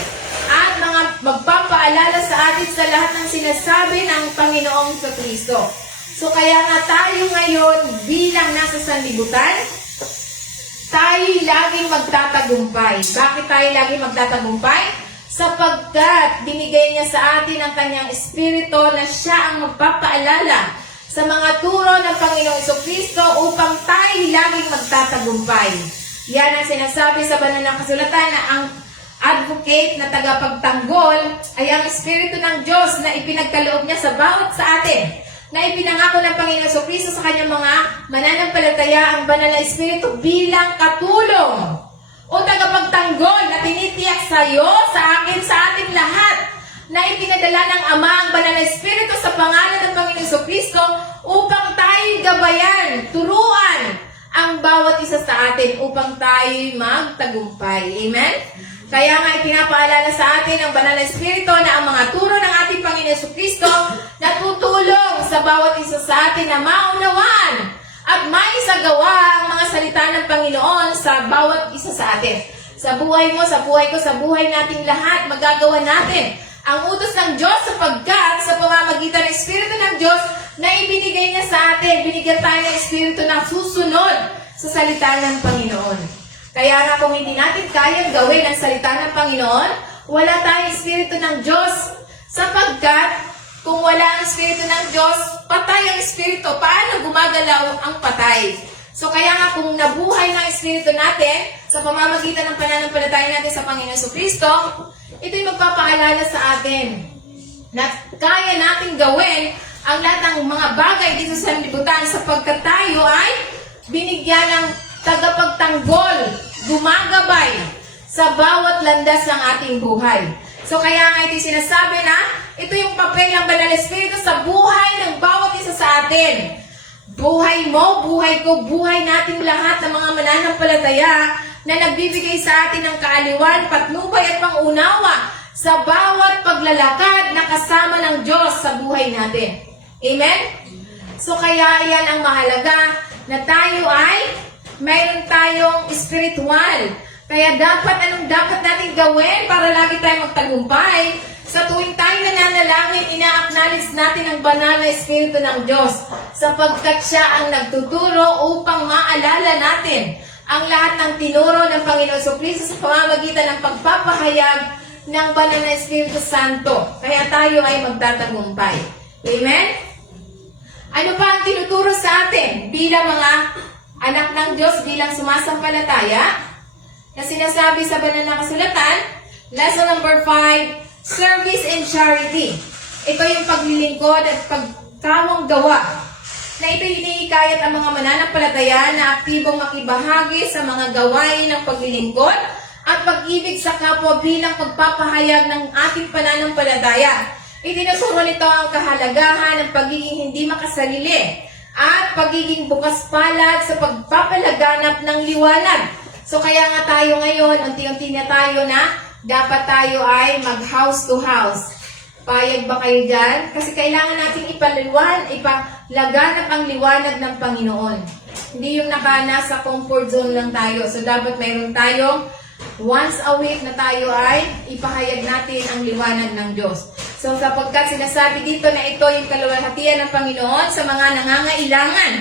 at mga magpapaalala sa atin sa lahat ng sinasabi ng Panginoong Jesucristo. So kaya nga tayo ngayon bilang nasa sanlibutan, tayo laging magtatagumpay. Bakit tayo laging magtatagumpay? Sapagkat binigay niya sa atin ang kanyang Espiritu na siya ang magpapaalala sa mga turo ng Panginoong Jesucristo upang tayo laging magtatagumpay. Yan ang sinasabi sa banal na kasulatan na ang advocate na tagapagtanggol ay ang Espiritu ng Diyos na ipinagkaloob niya sa bawat sa atin, na ipinangako ng Panginoon Jesucristo sa kanyang mga mananampalataya ang banal na Espiritu bilang katulong o tagapagtanggol na tinitiyak sa iyo, sa akin, sa ating lahat, na ipinadala ng Ama ang banal na Espiritu sa pangalan ng Panginoon Jesucristo upang tayo gabayan, turuan ang bawat isa sa atin upang tayo magtagumpay. Amen? Kaya nga ipinapaalala sa atin ang banal na Espiritu na ang mga turo ng ating Panginoon Jesucristo na tutulong sa bawat isa sa atin na maunawaan at maisagawa ang mga salita ng Panginoon sa bawat isa sa atin. Sa buhay mo, sa buhay ko, sa buhay nating lahat, magagawa natin ang utos ng Diyos sapagkat sa pamamagitan ng Espiritu ng Diyos na ibinigay niya sa atin, binigyan tayo ng Espiritu na susunod sa salita ng Panginoon. Kaya nga kung hindi natin kayang gawin ang salita ng Panginoon, wala tayong Espiritu ng Diyos. Sapagkat kung wala ang Espiritu ng Diyos, patay ang Espiritu. Paano gumagalaw ang patay? So kaya nga kung nabuhay ng Espiritu natin sa pamamagitan ng pananampalataya natin sa Panginoon Jesucristo, ito'y magpapaalala sa atin na kaya natin gawin ang lahat ng mga bagay dito sa libutan sapagkat tayo ay binigyan ng tagapagtanggol, gumagabay sa bawat landas ng ating buhay. So kaya nga ito sinasabi na ito yung papel ng Banal na Espiritu sa buhay ng bawat isa sa atin. Buhay mo, buhay ko, buhay nating lahat ng mga mananampalataya na nagbibigay sa atin ng kaaliwan, patnubay at pangunawa sa bawat paglalakad na kasama ng Diyos sa buhay natin. Amen? So kaya yan ang mahalaga na tayo ay mayroon tayong spiritual. Kaya anong dapat natin gawin para lagi tayong magtagumpay? Sa tuwing tayo nananalangin, ina-acknowledge natin ang banal na Espiritu ng Diyos sapagkat siya ang nagtuturo upang maalala natin ang lahat ng tinuro ng Panginoon Jesucristo sa pamamagitan ng pagpapahayag ng banal na Espiritu Santo. Kaya tayo ay magtatagumpay. Amen? Ano pa ang tinuturo sa atin bilang mga anak ng Diyos, bilang sumasampalataya? Na sinasabi sa banal na kasulatan, lesson number 5, service and charity. Ito yung paglilingkod at pagkawang gawa. Na ito hinihikayat ang mga mananampalataya na aktibong makibahagi sa mga gawain ng paglilingkod at pag-ibig sa kapwa bilang pagpapahayag ng ating pananampalataya. Itinuturo nito ang kahalagahan ng pagiging hindi makasarili at pagiging bukas palad sa pagpapalaganap ng liwanag. So kaya nga tayo ngayon, unti-unti na tayo na dapat tayo ay mag-house to house. Payag ba kayo dyan? Kasi kailangan natin ipalaganap ang liwanag ng Panginoon. Hindi yung nasa comfort zone lang tayo. So dapat mayroon tayong once a week na tayo ay ipahayag natin ang liwanag ng Diyos. So sapagkat sinasabi dito na ito yung kaluwalhatian ng Panginoon sa mga nangangailangan.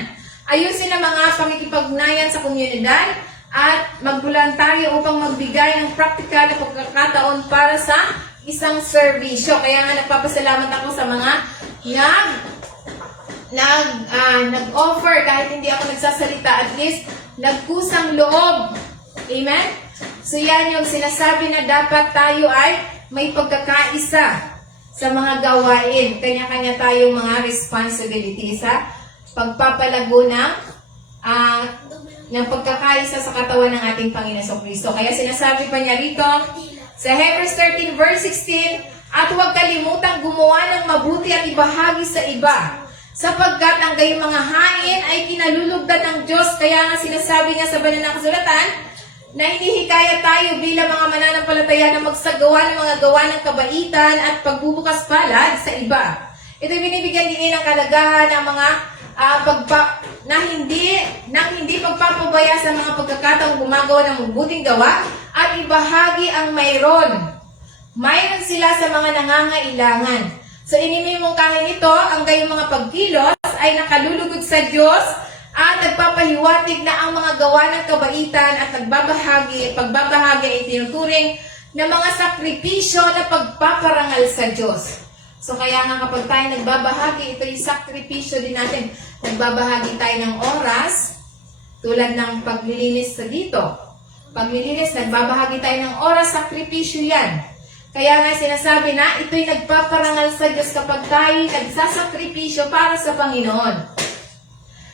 Ayusin ang mga pakikipagnayan sa komunidad at magboluntaryo upang magbigay ng praktikal na pagkakataon para sa isang serbisyo. Kaya nga nagpapasalamat ako sa mga nag-offer kahit hindi ako nagsasalita, at least nagkusang loob. Amen? So yan yung sinasabi na dapat tayo ay may pagkakaisa sa mga gawain. Kanya-kanya tayong mga responsibilities sa pagpapalago ng pagkakaisa sa katawan ng ating Panginoon Kristo. Kaya sinasabi pa niya rito sa Hebrews 13 verse 16, at huwag kalimutang gumawa ng mabuti at ibahagi sa iba, sapagkat ang gayong mga hain ay kinalulugdan ng Diyos. Kaya nga sinasabi niya sa banal na kasulatan na hinihikayat tayo bilang mga mananampalataya na magsagawa ng mga gawa ng kabaitan at pagbubukas palad sa iba. Ito binibigyan din ng kalagahan ng mga hindi pagpapabaya sa mga pagkakataong gumagawa ng mabuting gawa at ibahagi ang mayroon. Mayroon sila sa mga nangangailangan. So inimimungkahin ito, ang gayong mga pagkilos ay nakalulugod sa Diyos at nagpapahiwatig na ang mga gawa ng kabaitan at pagbabahagi ay tinuturing na mga sakripisyo na pagpaparangal sa Diyos. So kaya nga kapag tayo nagbabahagi, ito yung sakripisyo din natin. Nagbabahagi tayo ng oras, tulad ng paglilinis sa dito. Paglilinis, nagbabahagi tayo ng oras, sakripisyo yan. Kaya nga sinasabi na ito'y nagpaparangal sa Diyos kapag tayo nagsasakripisyo para sa Panginoon.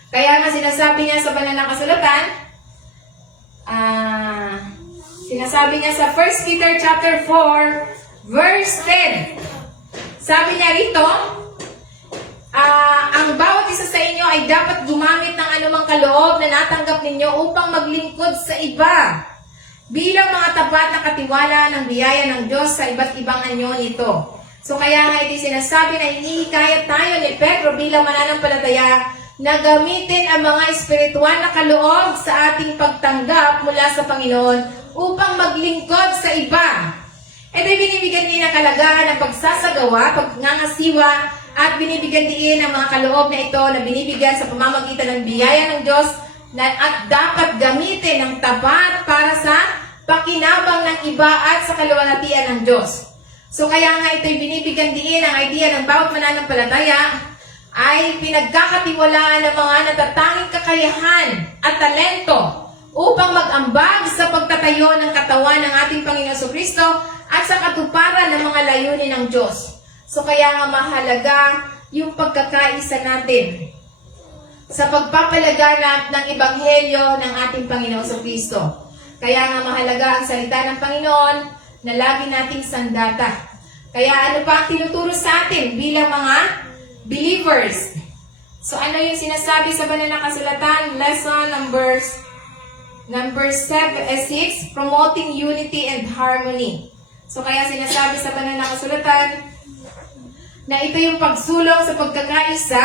Kaya nga sinasabi niya sa banal na kasulatan, sinasabi niya sa 1 Peter chapter 4, verse 10. Sabi niya rito, ang bawat isa sa inyo ay dapat gumamit ng anumang kaloob na natanggap ninyo upang maglingkod sa iba bilang mga tapat na katiwala ng biyaya ng Diyos sa iba't ibang anyo nito. So kaya nga ito sinasabi na hinihikayat tayo ni Pedro bilang mananampalataya na gamitin ang mga espiritual na kaloob sa ating pagtanggap mula sa Panginoon upang maglingkod sa iba. Ito'y binibigyan din ng kalagahan ng pagsasagawa, pagngangasiwa, at binibigyan din ng mga kaloob na ito na binibigyan sa pamamagitan ng biyaya ng Diyos at dapat gamitin ng tapat para sa pakinabang ng iba at sa kaluwalhatian ng Diyos. So kaya nga ito'y binibigyan din ang idea ng bawat mananampalataya ay pinagkakatiwalaan ng mga natatanging kakayahan at talento upang mag-ambag sa pagtatayo ng katawan ng ating Panginoon Jesucristo at sa katuparan ng mga layunin ng Diyos. So kaya nga mahalaga yung pagkakaisa natin sa pagpapalaganap ng Ebanghelyo ng ating Panginoon Jesucristo. Kaya nga mahalaga ang salita ng Panginoon na lagi nating sandata. Kaya ano pa ang tinuturo sa atin bilang mga believers? So ano yung sinasabi sa banal na kasulatan? Lesson number 6, promoting unity and harmony. So kaya sinasabi sa banal na kasulatan na ito yung pagsulong sa pagkakaisa.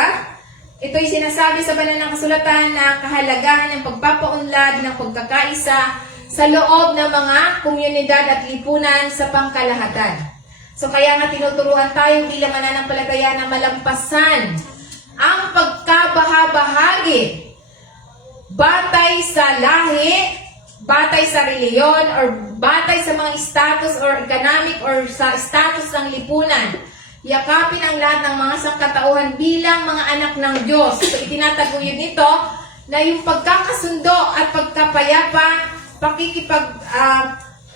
Ito yung sinasabi sa banal na kasulatan na kahalagahan ng pagpapaunlad ng pagkakaisa sa loob ng mga komunidad at lipunan sa pangkalahatan. So kaya nga tinuturuan tayo bilang mananampalataya na malampasan ang pagkabahabahagi batay sa lahi, batay sa reliyon, or batay sa mga status or economic or sa status ng lipunan. Yakapin ang lahat ng mga sangkatauhan bilang mga anak ng Diyos. So itinataguyod nito na yung pagkakasundo at pagkapayapa,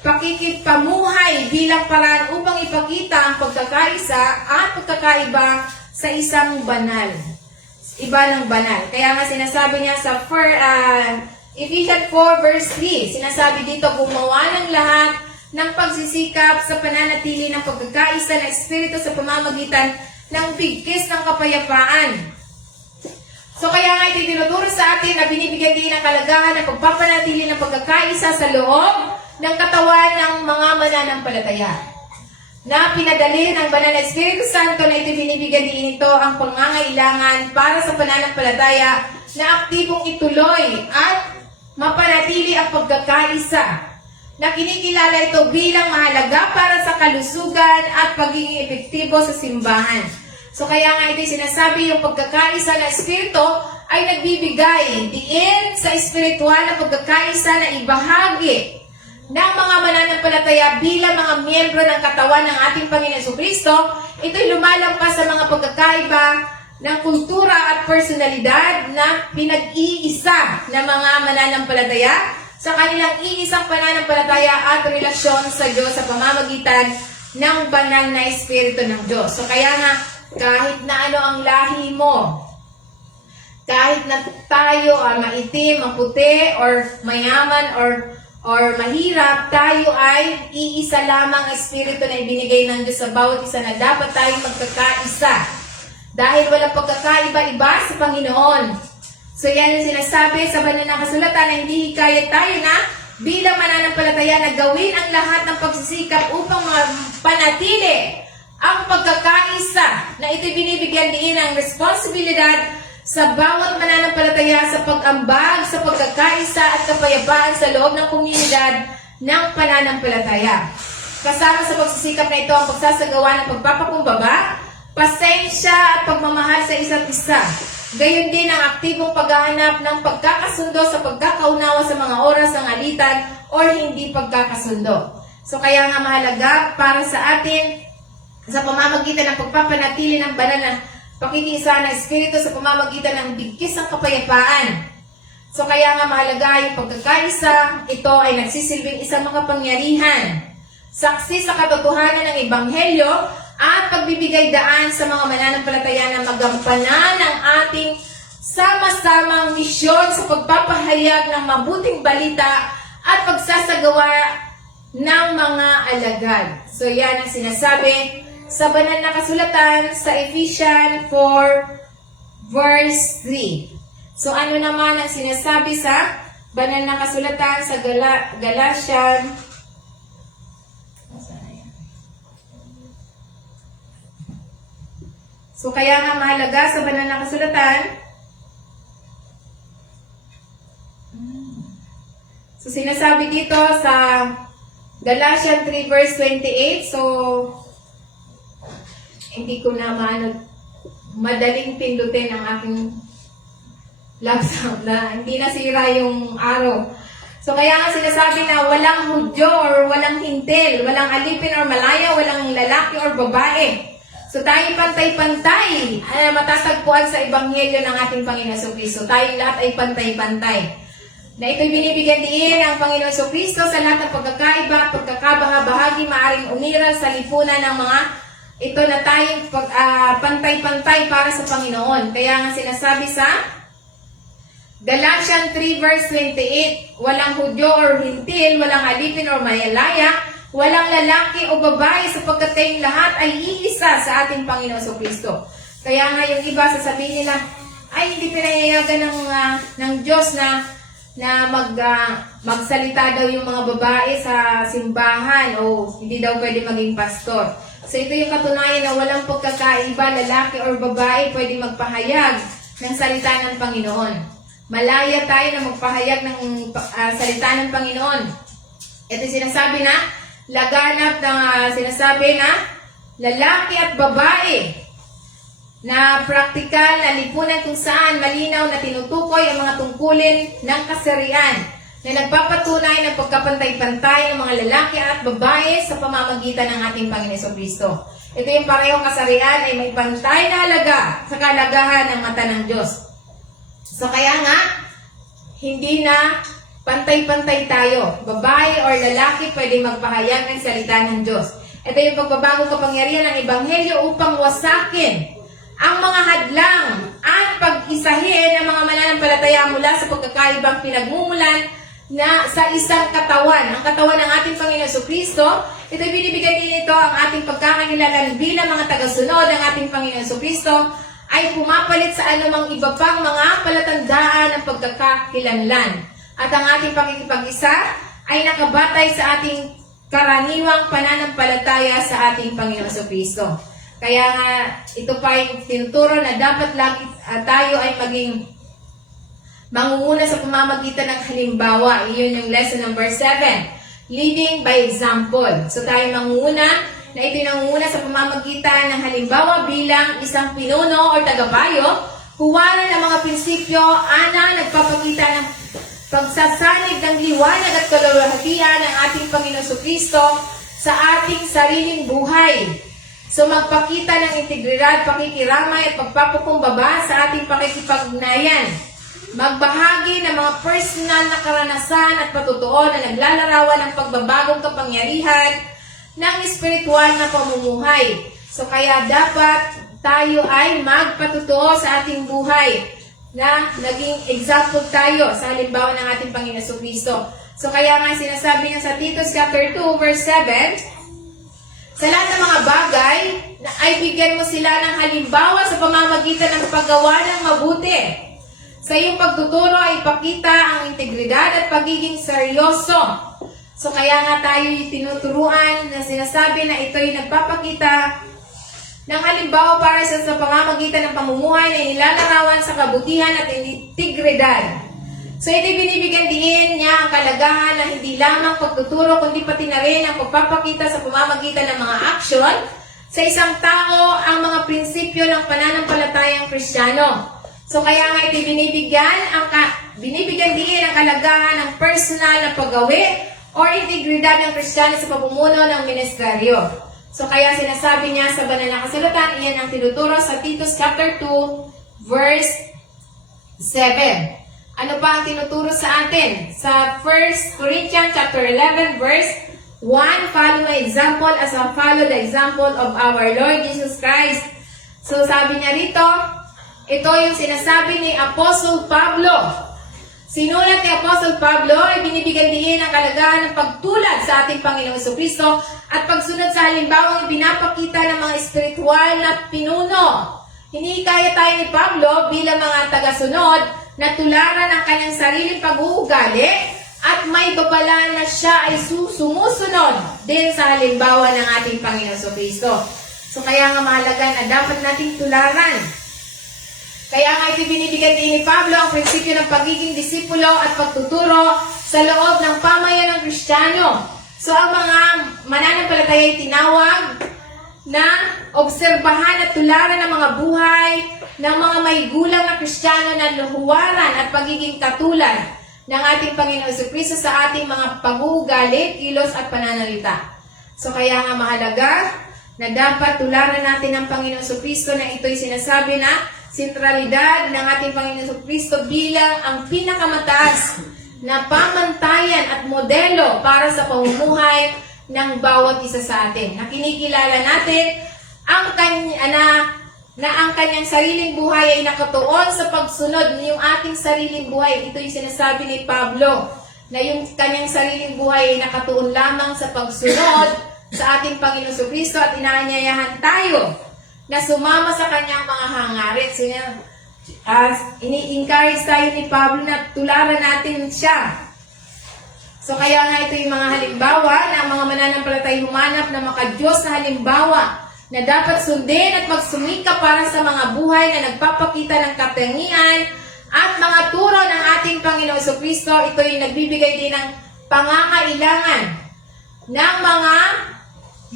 pakikipamuhay bilang paraan upang ipakita ang pagkakaisa at pagkakaiba sa isang banal. Iba ng banal. Kaya nga sinasabi niya sa Ephesians 4 verse 3, sinasabi dito, gumawa ng lahat ng pagsisikap sa pananatili ng pagkakaisa ng Espiritu sa pamamagitan ng bigkis ng kapayapaan. So kaya nga ito tinuturo sa atin na binibigyan din ng kalagahan ng pagpapanatili ng pagkakaisa sa loob ng katawan ng mga mananampalataya. Na pinadali ng Banal na Espiritu Santo na ito binibigyan din ito ang pangangailangan para sa pananampalataya na aktibong ituloy at mapanatili ang pagkakaisa. Na kinikilala ito bilang mahalaga para sa kalusugan at pagiging epektibo sa simbahan. So kaya nga ito sinasabi yung pagkakaisa ng Espiritu ay nagbibigay diin sa espiritual na pagkakaisa na ibahagi ng mga mananampalataya bilang mga miyembro ng katawan ng ating Panginoon Jesucristo. Ito'y lumalampas sa mga pagkakaiba ng kultura at personalidad na pinag-iisa ng mga mananampalataya sa kanilang iisang pananampalataya at relasyon sa Diyos sa pamamagitan ng banal na Espiritu ng Diyos. So kaya nga, kahit na ano ang lahi mo, kahit na tayo maitim, maputi, or mayaman, or mahirap, tayo ay iisa lamang ang Espiritu na ibinigay ng Diyos sa bawat isa na dapat tayong magkakaisa. Dahil walang pagkakaiba-iba sa Panginoon. So yan yung sinasabi sa banal na kasulatan na hindi hikayat tayo na bilang mananampalataya na gawin ang lahat ng pagsisikap upang panatili ang pagkakaisa na ito'y binibigyan din ng responsibilidad sa bawat mananampalataya sa pag-ambag, sa pagkakaisa at kapayapaan sa loob ng komunidad ng pananampalataya. Kasama sa pagsisikap na ito ang pagsasagawa ng pagpapakumbaba, pasensya at pagmamahal sa isa't isa. Gayon din ang aktibong paghahanap ng pagkakasundo sa pagkakaunawa sa mga oras ng alitan o hindi pagkakasundo. So kaya nga mahalaga para sa atin sa pamamagitan ng pagpapanatili ng banal na pakikisa ng Espiritu sa pamamagitan ng bigkis ng kapayapaan. So kaya nga mahalaga yung pagkakaisa, ito ay nagsisilbing isang makapangyarihan, saksi sa katotohanan ng Ebanghelyo at pagbibigay daan sa mga mananampalataya na magampanan ang ating sama-samang misyon sa pagpapahayag ng mabuting balita at pagsasagawa ng mga alagad. So yan ang sinasabi sa banal na kasulatan sa Ephesians 4 verse 3. So ano naman ang sinasabi sa banal na kasulatan sa Galatians So kaya nga mahalaga sa banal na kasulatan. So sinasabi dito sa Galatians 3 verse 28. So hindi ko na madaling pindutin ang aking laptop na hindi nasira yung araw. So kaya nga sinasabi na walang Hudyo or walang Hintil, walang alipin or malaya, walang lalaki or babae. So tayo pantay-pantay matatagpuan sa Ebanghelyo ng ating Panginoon Jesucristo. Tayong lahat ay pantay-pantay. Na ito'y binibigyan din ng Panginoon Jesucristo sa lahat ng pagkakaiba at pagkakabahabahagi maaring umiral sa lipunan ng mga ito na tayong pantay-pantay para sa Panginoon. Kaya nga sinasabi sa Galatians 3 verse 28, walang Hudyo or Hintil, walang alipin or mayalaya, walang lalaki o babae sapagkat kayong lahat ay iisa sa ating Panginoon Jesucristo. Kaya nga yung iba sasabihin nila, ay hindi pinayayagan ng Diyos na magsalita daw yung mga babae sa simbahan o hindi daw pwede maging pastor. So ito yung katunayan na walang pagkakaiba, lalaki or babae pwede magpahayag ng salita ng Panginoon. Malaya tayo na magpahayag ng salita ng Panginoon. Ito sinasabi na laganap na sinasabi na lalaki at babae na praktikal na lipunan kung saan malinaw na tinutukoy ang mga tungkulin ng kasarian na nagpapatunay ng pagkapantay-pantay ng mga lalaki at babae sa pamamagitan ng ating Panginoon Jesucristo. Ito yung parehong kasarian ay may pantay na halaga sa kalagahan ng mata ng Diyos. So kaya nga, hindi na pantay-pantay tayo. Babae or lalaki pwede magpahayag ng salita ng Diyos. Ito yung pagbabagong kapangyarihan ng Ebanghelyo upang wasakin ang mga hadlang at pag-isahin ng mga mananampalataya mula sa pagkakaibang pinagmumulan na sa isang katawan. Ang katawan ng ating Panginoon Jesucristo, ito binibigyan din ito ang ating pagkakakilanlan bilang mga tagasunod ng ating Panginoon Jesucristo ay pumapalit sa anumang iba pang mga palatandaan ng pagkakakilanlan. At ang ating pakikipag-isa ay nakabatay sa ating karaniwang pananampalataya sa ating Panginoon Jesucristo. Kaya nga, ito pa ay tinuturo na dapat lagi tayo ay maging mangunguna sa pamamagitan ng halimbawa. Iyon yung lesson number 7. Leading by example. So tayo mangunguna na ito yung nangunguna sa pamamagitan ng halimbawa bilang isang pinuno o tagapayo, huwaran ng mga prinsipyo na nagpapakita ng pagsasanig ng liwanag at kalwalhatian ng ating Panginoon Jesucristo sa ating sariling buhay. So magpakita ng integridad, pakikiramay at pagpapakumbaba sa ating pakikipag-ugnayan. Magbahagi ng mga personal na karanasan at patutuo na naglalarawan ng pagbabagong kapangyarihan ng espiritual na pamumuhay. So kaya dapat tayo ay magpatutuo sa ating buhay na naging example tayo sa halimbawa ng ating Panginoon Jesucristo. So kaya nga sinasabi niya sa Titus chapter 2 verse 7, sa lahat ng mga bagay, ay bigyan mo sila ng halimbawa sa pamamagitan ng paggawa ng mabuti. Sa iyong pagtuturo ay ipakita ang integridad at pagiging seryoso. So kaya nga tayo tinuturuan na sinasabi na ito'y nagpapakita ng halimbawa para sa pamamagitan ng pamumuhay na nilalarawan sa kabutihan at integridad. So ito binibigyan din niya ang kalagahan na hindi lamang pagtuturo kundi pati na rin ang pagpapakita sa pamamagitan ng mga aksyon sa isang tao ang mga prinsipyo ng pananampalatayang Kristiyano. So kaya nga ito binibigyan din ang kalagahan ng personal na paggawi o integridad ng Kristiyano sa pamumuno ng ministeryo. So kaya sinasabi niya sa banal na kasulatan, iyan ang tinuturo sa Titus chapter 2 verse 7. Ano pa ang tinuturo sa atin? Sa 1 Corinthians chapter 11 verse 1, follow my example as I follow the example of our Lord Jesus Christ. So sabi niya rito, ito yung sinasabi ni Apostle Pablo. Sinulat ni Apostle Pablo ay binibigyan din ang kalagahan ng pagtulad sa ating Panginoong Jesucristo at pagsunod sa halimbawang ipinapakita ng mga espiritual na pinuno. Hinikaya tayo ni Pablo bilang mga tagasunod na tularan ang kanyang sariling pag-uugali at may babala na siya ay sumusunod din sa halimbawa ng ating Panginoon Jesucristo. So kaya nga mahalaga na dapat nating tularan. Kaya nga ito binibigyan din ni Pablo ang prinsipyo ng pagiging disipulo at pagtuturo sa loob ng pamayan ng Kristiyano. So ang mga mananampalataya ay tinawag na obserbahan at tularan ng mga buhay ng mga may gulang na Kristiyano na luhuwaran at pagiging katulad ng ating Panginoon Jesucristo sa ating mga pag-uugali, kilos at pananalita. So kaya nga mahalaga na dapat tularan natin ang Panginoon Jesucristo na ito'y sinasabi na sentralidad ng ating Panginoon Jesucristo bilang ang pinakamataas na pamantayan at modelo para sa pamumuhay ng bawat isa sa atin. Na kinikilala natin ang ang kanyang sariling buhay ay nakatuon sa pagsunod ng ating sariling buhay. Ito yung sinasabi ni Pablo, na yung kanyang sariling buhay ay nakatuon lamang sa pagsunod sa ating Panginoon Jesucristo at inaanyayahan tayo na sumama sa kanyang mga hangarin. So, ini-encourage tayo ni Pablo na tularan natin siya. So kaya nga ito yung mga halimbawa na mga mananampalatay humanap na maka-Diyos na halimbawa na dapat sundin at magsumika para sa mga buhay na nagpapakita ng katangian at mga turo ng ating Panginoon Jesucristo. Ito yung nagbibigay din ng pangangailangan ng mga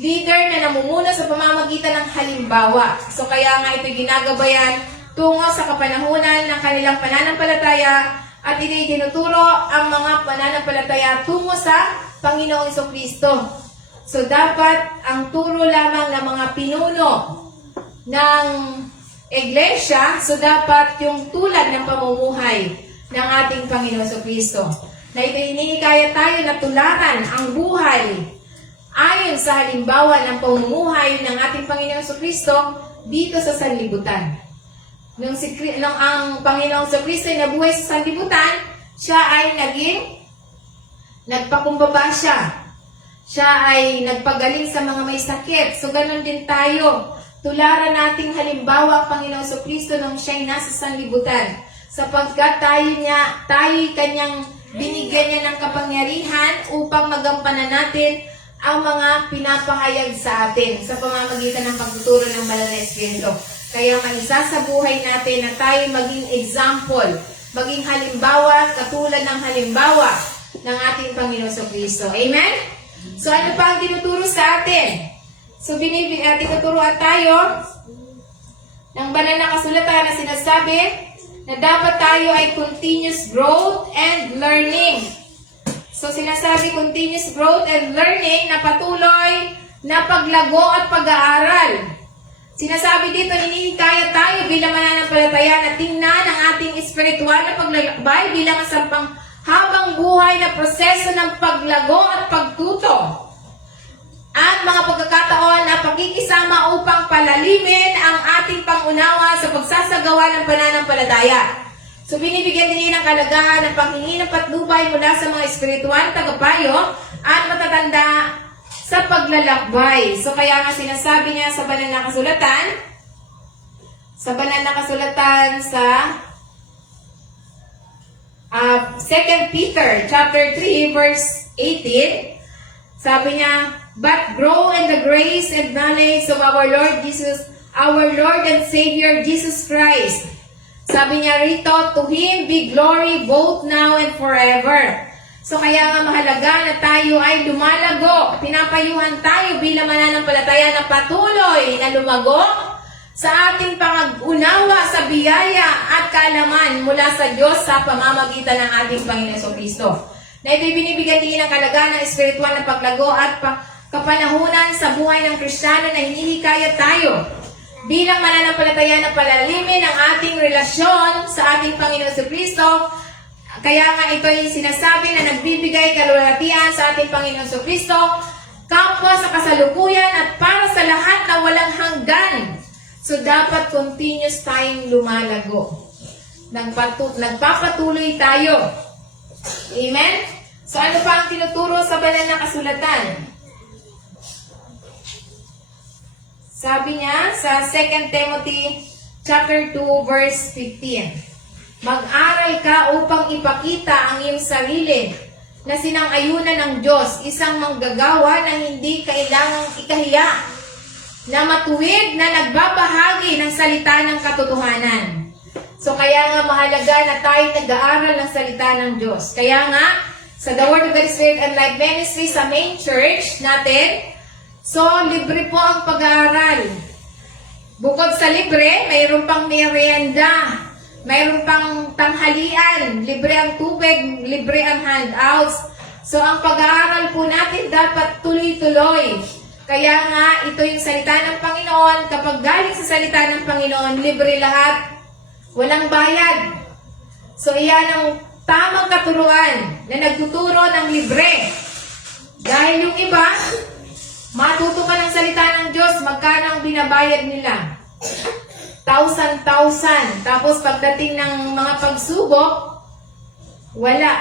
leader na namumuno sa pamamagitan ng halimbawa. So kaya nga ito ginagabayan tungo sa kapanahunan ng kanilang pananampalataya at tinuturo ang mga pananampalataya tungo sa Panginoong Jesucristo. So dapat ang turo lamang ng mga pinuno ng iglesia, so dapat yung tulad ng pamumuhay ng ating Panginoon Jesucristo. Na ito iniikaya tayo na tularan ang buhay ayon sa halimbawa ng pamumuhay ng ating Panginoon Jesucristo dito sa sanlibutan. Nung ang Panginoong Jesucristo ay nabuhay sa sanlibutan, siya ay nagpakumbaba siya. Siya ay nagpagaling sa mga may sakit. So ganun din tayo. Tularan nating halimbawa ang Panginoong Jesucristo nung siya'y nasa sanlibutan. Sapagkat tayo'y kanyang binigyan niya ng kapangyarihan upang magampanan natin ang mga pinapahayag sa atin sa pamamagitan ng pagtuturo ng Banal na Espiritu. Kaya maisa sa buhay natin na tayo maging example, maging halimbawa, katulad ng halimbawa ng ating Panginoon Jesucristo. Amen? So ano pa ang tinuturo sa atin? So tinuturuan tayo ng banal na kasulatan na sinasabi na dapat tayo ay continuous growth and learning. So sinasabi continuous growth and learning na patuloy na paglago at pag-aaral. Sinasabi dito, hinihikayat tayo bilang mananampalataya na tingnan ang ating espiritual na paglalakbay bilang isang habang buhay na proseso ng paglago at pagtuto. At mga pagkakataon na pakikisama upang palalimin ang ating pangunawa sa pagsasagawa ng pananampalataya. So binibigyan din ng kalagahan ng panghingi ng patnubay mula sa mga espiritual na tagapayo at matatanda sa paglalakbay. So kaya nga sinasabi niya sa banal na kasulatan, sa 2 Peter chapter 3 verse 18, sabi niya, but grow in the grace and knowledge of our Lord and Savior Jesus Christ. Sabi niya rito, to Him be glory both now and forever. So kaya nga mahalaga na tayo ay lumalago. Pinapayuhan tayo bilang mananampalataya na patuloy na lumago sa ating pag-unawa sa biyaya at kaalaman mula sa Diyos sa pamamagitan ng ating Panginoon Jesucristo. Na ito'y binibigyan din ng kalagahan ng espiritual na paglago at kapanahunan sa buhay ng Kristiyano na hinihikayat tayo bilang mananampalataya na palalimin ang ating relasyon sa ating Panginoon Jesucristo. Kaya nga ito yung sinasabi na nagbibigay kalulatian sa ating Panginoon Jesucristo, kapwa sa kasalukuyan at para sa lahat na walang hanggan. So dapat continuous tayong lumalago. Nagpapatuloy tayo. Amen? So ano pa ang tinuturo sa banal na kasulatan? Sabi niya sa 2 Timothy chapter 2 verse 15. Mag-aral ka upang ipakita ang iyong sarili na sinang-ayunan ng Diyos, isang manggagawa na hindi kailangang ikahiya, na matuwid na nagbabahagi ng salita ng katotohanan. So kaya nga mahalaga na tayo nag-aaral ng salita ng Diyos. Kaya nga, sa The Word of God Spirit and Life Ministry sa main church natin, so libre po ang pag-aaral. Bukod sa libre, mayroon pang merienda, mayroon pang tanghalian, libre ang tubig, libre ang handouts. So ang pag-aaral po natin dapat tuloy-tuloy. Kaya nga, ito yung salita ng Panginoon. Kapag galing sa salita ng Panginoon, libre lahat. Walang bayad. So iyan ang tamang katuruan na nagtuturo ng libre. Dahil yung iba, matuto ka ng salita ng Diyos, magkano ang binabayad nila? 1,000. Tapos pagdating ng mga pagsubok, wala.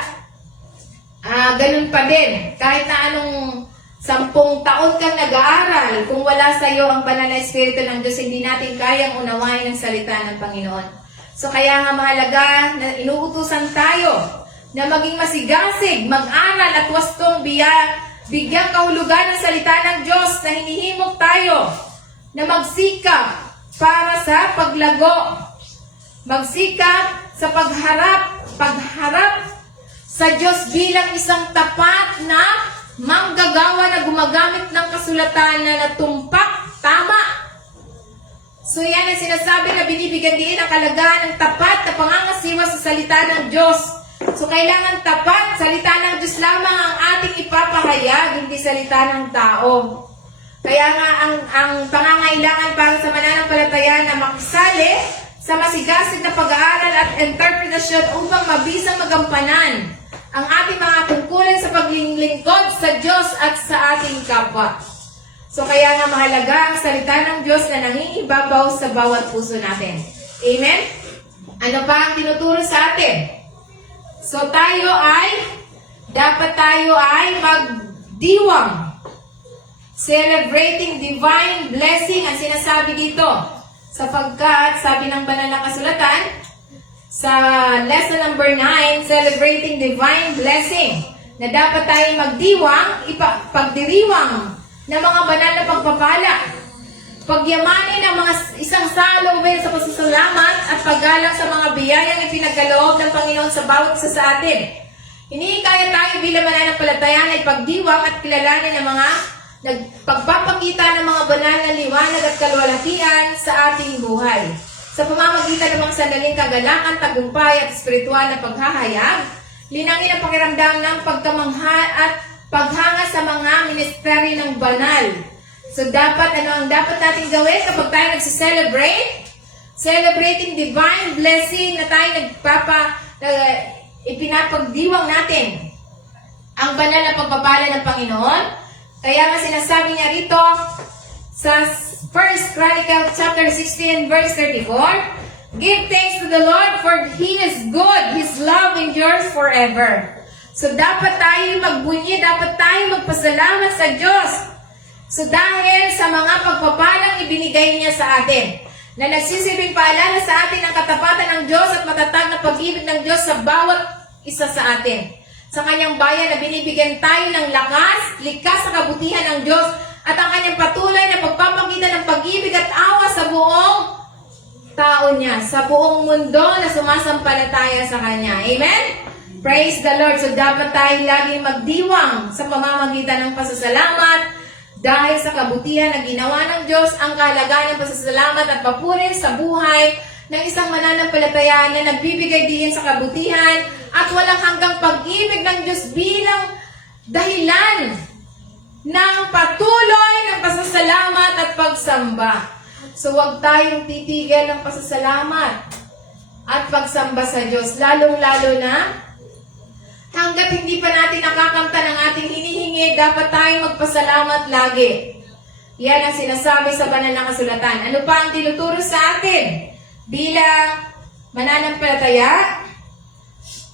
Ganun pa din. Kahit na anong 10 taon kang nag-aaral, kung wala sa iyo ang banal na Espiritu ng Diyos, hindi natin kayang unawain ang salita ng Panginoon. So kaya nga mahalaga na inuutusan tayo na maging masigasig, mag-aral at wastong bigyang kahulugan ng salita ng Diyos na hinihimok tayo na magsikap para sa paglago. Magsikap sa pagharap sa Diyos bilang isang tapat na manggagawa na gumagamit ng kasulatan na natumpak tama. So yan ang sinasabi na binibigyan din ang kalagahan ng tapat na pangangasiwa sa salita ng Diyos. So kailangan tapat, salita ng Diyos lamang ang ating ipapahayag, hindi salita ng tao. Kaya nga ang pangangailangan para sa mananampalataya na makisali sa masigasig na pag-aaral at interpretasyon upang mabisang magampanan ang ating mga tungkulin sa paglilingkod sa Diyos at sa ating kapwa. So kaya nga mahalaga ang salita ng Diyos na nangingibabaw sa bawat puso natin. Amen? Ano pa ang tinuturo sa atin? So dapat tayo ay magdiwang. Celebrating divine blessing ang sinasabi dito. Sapagkat, sabi ng banal na kasulatan, sa lesson number 9, celebrating divine blessing, na dapat tayo magdiwang, pagdiriwang ng mga banal na pagpapala, pagyamanin ang mga isang salubin sa pasasalamat at paggalang sa mga biyayang ipinagkaloob ng Panginoon sa bawat isa sa atin. Hinihikayat tayo bilang mananampalataya ay pagdiwang at kilalanin ng mga pagpapakita ng mga banal na liwanag at kalwalhatian sa ating buhay. Sa pamamagitan ng mga sandaling kagalakan, tagumpay at espiritual na paghahayag, linangin ang pakiramdam ng pagkamangha at paghanga sa mga ministeri ng banal. So ano ang dapat natin gawin kapag tayo nagsiselebrate? Celebrating divine blessing na tayo ipinapagdiwang natin ang banal na pagpapala ng Panginoon. Kaya nga sinasabi niya rito sa 1 Chronicles chapter 16 verse 34, give thanks to the Lord for He is good, His love endures forever. So dapat tayo magbunyi, dapat tayo magpasalamat sa Diyos. So dahil sa mga pagpapalang ibinigay niya sa atin, na nagsisilbing paalala sa atin ang katapatan ng Diyos at matatag na pag-ibig ng Diyos sa bawat isa sa atin. Sa kanyang bayan na binibigyan tayo ng lakas, likas sa kabutihan ng Diyos at ang kanyang patuloy na pagpapakita ng pag-ibig at awa sa buong tao niya, sa buong mundo na sumasampalataya sa kanya. Amen? Praise the Lord. So dapat tayo laging magdiwang sa pamamagitan ng pasasalamat dahil sa kabutihan na ginawa ng Diyos, ang kahalagahan ng pasasalamat at papuri sa buhay ng isang mananampalataya na nagbibigay diin sa kabutihan at walang hanggang pag-ibig ng Diyos bilang dahilan ng patuloy ng pasasalamat at pagsamba. So huwag tayong titigil ng pasasalamat at pagsamba sa Diyos, lalong-lalo na hanggat hindi pa natin nakakamta ng ating hinihingi, dapat tayong magpasalamat lagi. Yan ang sinasabi sa banal na kasulatan. Ano pa ang tinuturo sa atin bilang mananampalataya?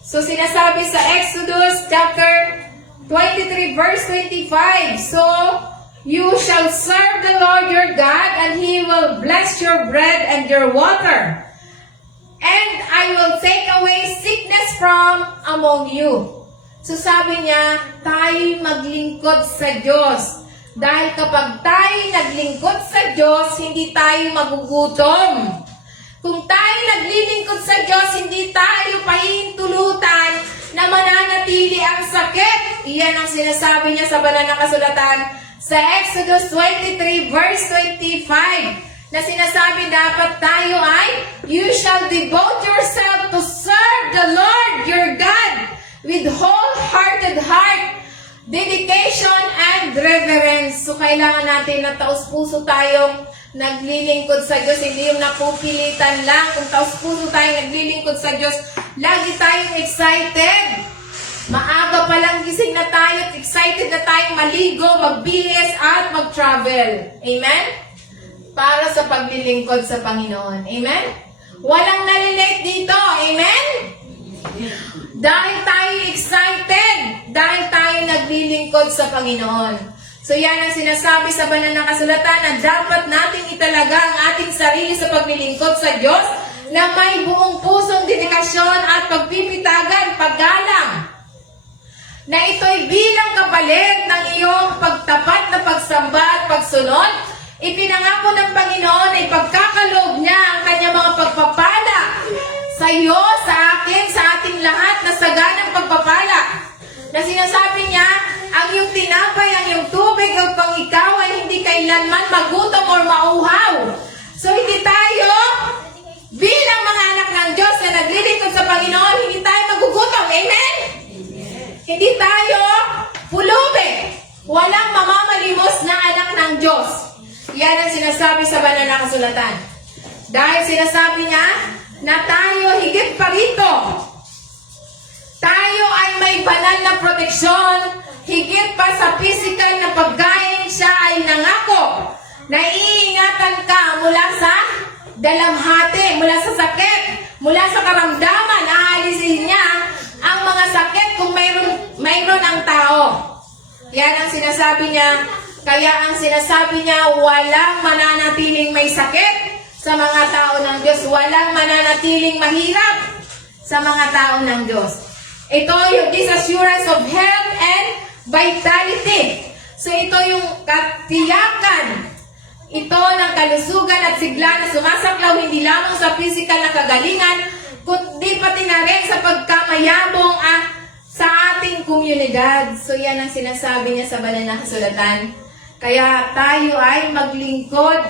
So sinasabi sa Exodus chapter 23 verse 25, so you shall serve the Lord your God, and He will bless your bread and your water, and I will take away sickness from among you. So sabi niya, tayo maglingkod sa Diyos. Dahil kapag tayo naglingkod sa Diyos, hindi tayo magugutom. Kung tayo naglilingkod sa Diyos, hindi tayo pahihintulutan na mananatili ang sakit. Iyan ang sinasabi niya sa banal na kasulatan sa Exodus 23 verse 25, na sinasabi dapat tayo ay, you shall devote yourself to serve the Lord your God with wholehearted heart, dedication, and reverence. So kailangan natin na taos-puso tayong naglilingkod sa Diyos, hindi yung napupilitan lang. Kung taos-puso tayong naglilingkod sa Diyos, lagi tayong excited. Maaga pa lang gising na tayo at excited na tayong maligo, magbihis at mag-travel. Amen? Para sa paglilingkod sa Panginoon. Amen? Walang nalilate dito. Amen? Dahil tayo excited, dahil tayo naglilingkod sa Panginoon. So yan ang sinasabi sa banal na kasulatan na dapat nating italaga ang ating sarili sa paglilingkod sa Diyos na may buong pusong dedikasyon at pagpipitagan, paggalang, na ito'y bilang kapalit ng iyong pagtapat na pagsamba at pagsunod. Ipinangako ng Panginoon ay pagkakaloob niya ang kanyang mga pagpapala sa iyo, sa akin, sa ating lahat na saganang pagpapala. Na sinasabi niya, ang iyong tinapay, ang iyong tubig, upang ikaw ay hindi kailanman magutom or mauhaw. So hindi tayo, bilang mga anak ng Diyos na naglilingkod sa Panginoon, hindi tayo magugutom. Amen? Hindi tayo pulubi. Walang mamamalimos na anak ng Diyos. Yan ang sinasabi sa banal na kasulatan. Dahil sinasabi niya na tayo higit pa rito. Tayo ay may banal na proteksyon, higit pa sa physical na pagkain. Siya ay nangako na iingatan ka mula sa dalamhati, mula sa sakit, mula sa karamdaman. Aalisin niya ang mga sakit kung mayroon ang tao. Yan ang sinasabi niya. Kaya ang sinasabi niya, walang mananatiling may sakit sa mga tao ng Diyos. Walang mananatiling mahirap sa mga tao ng Diyos. Ito yung this assurance of health and vitality. So ito yung katiyakan. Ito ng kalusugan at sigla na sumasaklaw hindi lamang sa physical na kagalingan, kundi pati na rin sa pagkamayabong sa ating komunidad. So yan ang sinasabi niya sa banal na kasulatan. Kaya tayo ay maglingkod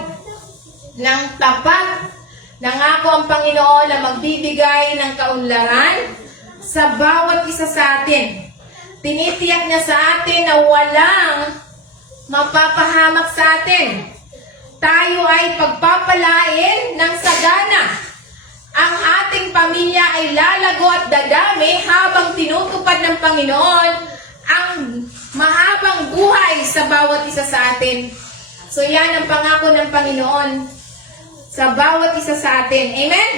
ng tapat. Nangako ang Panginoon na magbibigay ng kaunlaran sa bawat isa sa atin. Tinitiyak niya sa atin na walang mapapahamak sa atin. Tayo ay pagpapalain ng sagana. Ang ating pamilya ay lalago at dadami habang tinutupad ng Panginoon ang mahabang buhay sa bawat isa sa atin. So yan ang pangako ng Panginoon sa bawat isa sa atin. Amen?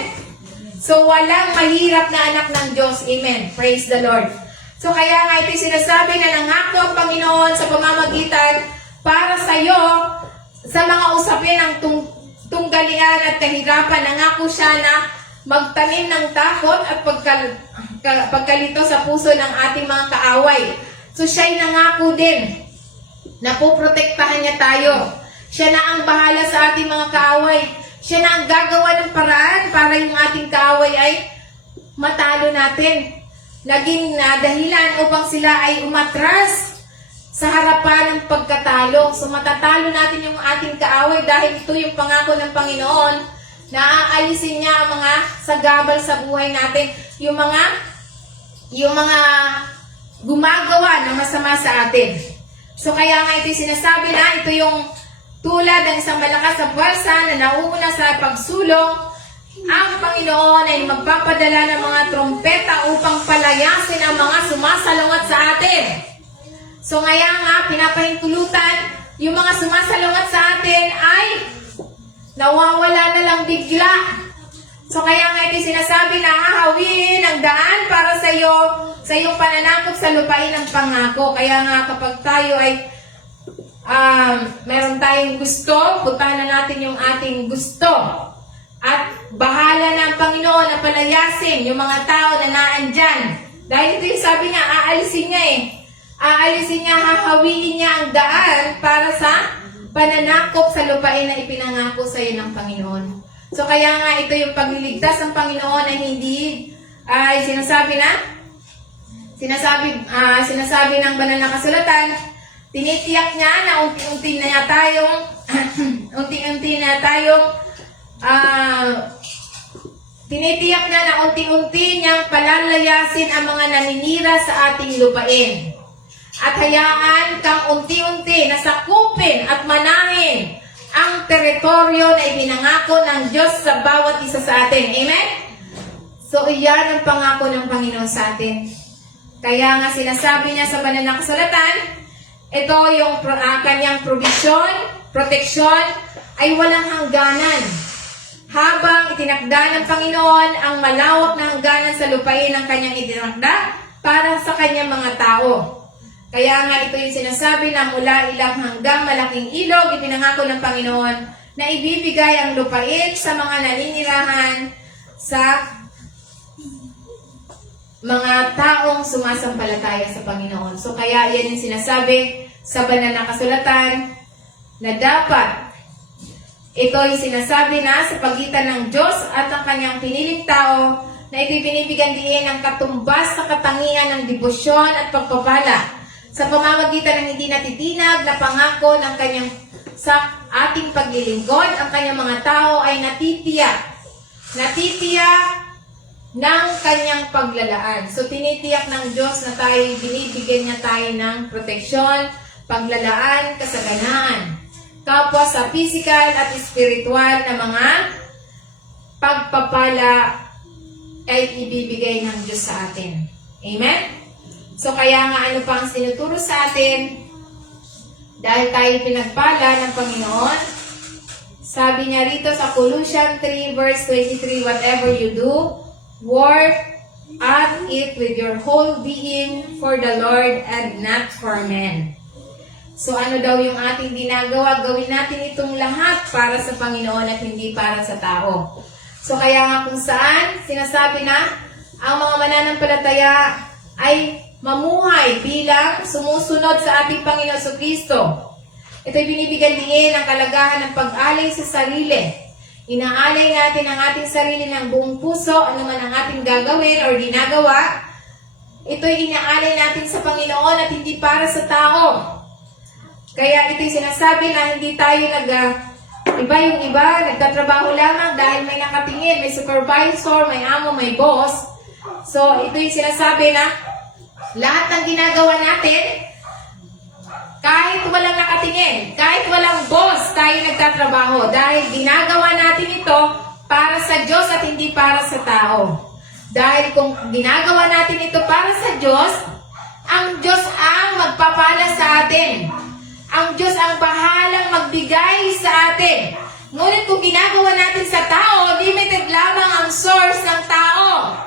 So walang mahirap na anak ng Diyos. Amen. Praise the Lord. So kaya nga ito sinasabi na nangako ang Panginoon sa pamamagitan para sa iyo sa mga usapin ng tunggalian at kahirapan. Nangako siya na magtanim ng takot at pagkalito sa puso ng ating mga kaaway. So siya'y nangako din na puprotektahan niya tayo. Siya na ang bahala sa ating mga kaaway. Siya na ang gagawa ng paraan para yung ating kaaway ay matalo natin. Naging dahilan upang sila ay umatras sa harapan ng pagkatalo. So matatalo natin yung ating kaaway dahil ito yung pangako ng Panginoon na aalisin niya ang mga sagabal sa buhay natin. Yung mga gumagawa ng masama sa atin. So kaya nga ito sinasabi na ito yung tulad ng isang malakas na puwersa na nauuna sa pagsulong. Ang Panginoon ay magpapadala ng mga trompeta upang palayasin ang mga sumasalungat sa atin. So ngayon nga, pinapahintulutan, yung mga sumasalungat sa atin ay nawawala na lang bigla. So kaya nga ito sinasabi na hahawin ang daan para sa iyong pananakop sa lupain ng pangako. Kaya nga kapag tayo ay meron tayong gusto, puntahan na natin yung ating gusto. At bahala na ang Panginoon na palayasin yung mga tao na naandyan. Dahil ito yung sabi niya, aalisin niya Aalisin niya, hahawiin niya ang daan para sa pananakop sa lupain na ipinangako sa iyo ng Panginoon. So kaya nga ito yung pagliligtas ng Panginoon ay hindi ay sinasabi ng banal na kasulatan, tinitiyak niya na unti-unti na tinitiyak niya na unti-unti niyang palalayasin ang mga naninira sa ating lupain. At hayaan kang unti-unti na sakupin at manahin ang teritoryo na ipinangako ng Diyos sa bawat isa sa atin. Amen? So, iyan ang pangako ng Panginoon sa atin. Kaya nga sinasabi niya sa banal na kasulatan, ito yung kanyang provision, proteksyon, ay walang hangganan. Habang itinakda ng Panginoon ang malawak na hangganan sa lupain ng kanyang itinakda para sa kanyang mga tao. Kaya nga ito yung sinasabi na mula ilang hanggang malaking ilog, ipinangako ng Panginoon na ibibigay ang lupain sa mga naninirahan sa mga taong sumasampalataya sa Panginoon. So kaya yan yung sinasabi sa banal na kasulatan na dapat ito'y sinasabi na sa pagitan ng Diyos at ang kanyang piniling tao na ito'y binibigyan din ng katumbas sa katangian ng debosyon at pagpapala sa pamamagitan ng hindi natitinag na pangako ng kanyang sa ating paglilingkod. Ang kanyang mga tao ay natitiyak ng kanyang paglalaan. So, tinitiyak ng Diyos na tayo, binibigyan niya tayo ng proteksyon, paglalaan, kasaganaan. Kapwa sa physical at spiritual na mga pagpapala ay ibibigay ng Diyos sa atin. Amen? So, kaya nga ano pa ang sinuturo sa atin? Dahil tayo pinagpala ng Panginoon, sabi niya rito sa Colossians 3 verse 23, whatever you do, work at it with your whole being for the Lord and not for men. So ano daw yung ating ginagawa? Gawin natin itong lahat para sa Panginoon at hindi para sa tao. So kaya nga kung saan, sinasabi na, ang mga mananampalataya ay mamuhay bilang sumusunod sa ating Panginoon Kristo. Ito'y binibigyan din ang kalagahan ng pag-alay sa sarili. Inaalay natin ang ating sarili ng buong puso, ano man ang ating gagawin or ginagawa, ito'y inaalay natin sa Panginoon at hindi para sa tao. Kaya ito'y sinasabi na hindi tayo iba yung iba, nagtatrabaho lamang dahil may nakatingin, may supervisor, may amo, may boss. So ito'y sinasabi na lahat ng ginagawa natin, kahit walang nakatingin, kahit walang boss, tayo nagtatrabaho dahil ginagawa natin ito para sa Diyos at hindi para sa tao. Dahil kung ginagawa natin ito para sa Diyos, ang Diyos ang magpapala sa atin. Ang Diyos ang bahalang magbigay sa atin. Ngunit kung ginagawa natin sa tao, limited lamang ang source ng tao.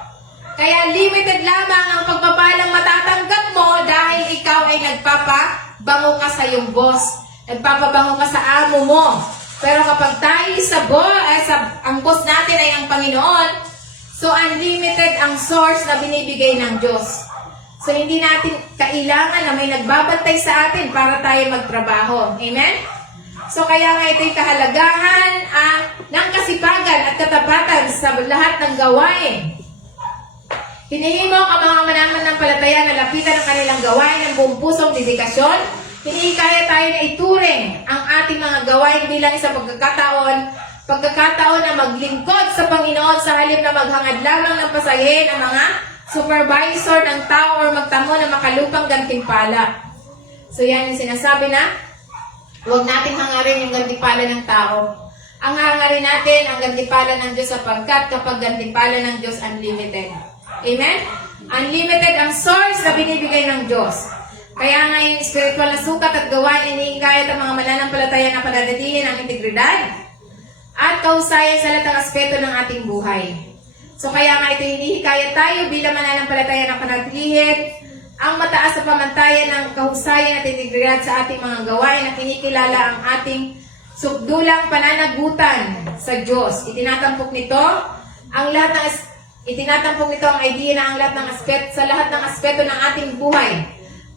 Kaya limited lamang ang pagpapalang matatanggap mo dahil ikaw ay nagpapabango ka sa iyong boss. Nagpapabango ka sa amo mo. Pero kapag tayo ang boss natin ay ang Panginoon, so unlimited ang source na binibigay ng Diyos. So hindi natin kailangan na may nagbabantay sa atin para tayo magtrabaho. Amen? So kaya nga ito'y kahalagahan ng kasipagan at katapatan sa lahat ng gawain. Hinihimok ang mga mananampalataya na lapitan ang kanilang gawain ng buong pusong dedikasyon. Hinihikaya tayo na ituring ang ating mga gawain bilang isang pagkakataon na maglingkod sa Panginoon sa halip na maghangad lamang ng pasayahin ang mga supervisor ng tao or magtamo ng makalupang gantimpala. So yan yung sinasabi na huwag natin hangarin yung gantimpala ng tao. Ang hangarin natin ang gantimpala ng Diyos sapagkat kapag gantimpala ng Diyos, unlimited. Amen? Unlimited ang source na binibigay ng Diyos. Kaya nga yung spiritual na sukat at gawain, iniingkayat ang mga mananampalataya na panadalihin ang integridad at kahusayan sa lahat ng aspeto ng ating buhay. So kaya nga ito hinihikayat tayo bilang mananampalataya na panatilihin ang mataas sa pamantayan ng kahusayan at integridad sa ating mga gawain na kinikilala ang ating sukdulang pananagutan sa Diyos. Itinatampok nito ang idea na ang lahat ng sa lahat ng aspeto ng ating buhay.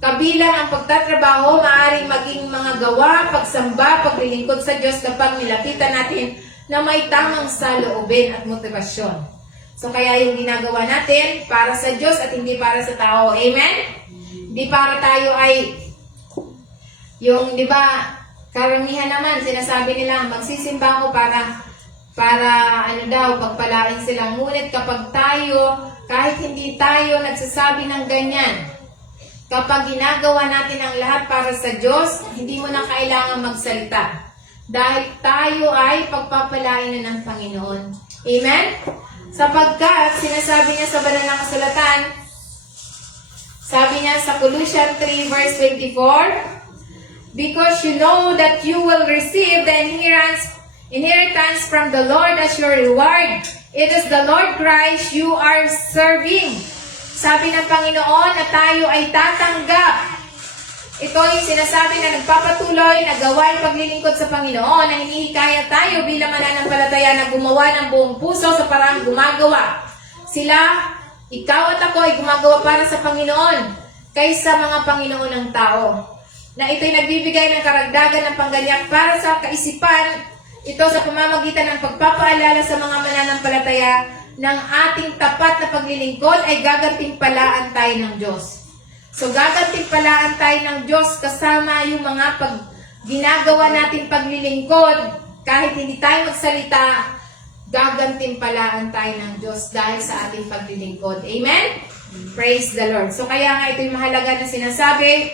Kabilang ang pagtatrabaho, maaaring maging mga gawa, pagsamba, paglilingkod sa Diyos kapag nilapitan natin na may tamang saloobin at motibasyon. So kaya yung ginagawa natin para sa Diyos at hindi para sa tao. Amen? Hindi para tayo ay yung, di ba, karamihan naman, sinasabi nila, magsisimba ako para pagpalain sila. Ngunit kapag tayo, kahit hindi tayo nagsasabi ng ganyan, kapag ginagawa natin ang lahat para sa Diyos, hindi mo na kailangan magsalita. Dahil tayo ay pagpapalain na ng Panginoon. Amen? Sapagkat, sinasabi niya sa banal na kasulatan, sabi niya sa Colossians 3 verse 24, because you know that you will receive the inheritance from the Lord as your reward. It is the Lord Christ you are serving. Sabi ng Panginoon na tayo ay tatanggap Ito yung sinasabi na nagpapatuloy na gawain paglilingkod sa Panginoon na hinihikayat tayo bilang mananampalataya na gumawa ng buong puso sa paraang gumagawa. Sila, ikaw at ako ay gumagawa para sa Panginoon kaysa mga Panginoon ng tao. Na ito'y nagbibigay ng karagdagan ng pangganyak para sa kaisipan, ito sa pamamagitan ng pagpapaalala sa mga mananampalataya ng ating tapat na paglilingkod ay gagantimpalaan tayo ng Diyos. So, gagantimpalaan tayo ng Diyos kasama yung mga ginagawa natin paglilingkod. Kahit hindi tayo magsalita, gagantimpalaan tayo ng Diyos dahil sa ating paglilingkod. Amen? Praise the Lord. So, kaya nga ito yung mahalaga na sinasabi.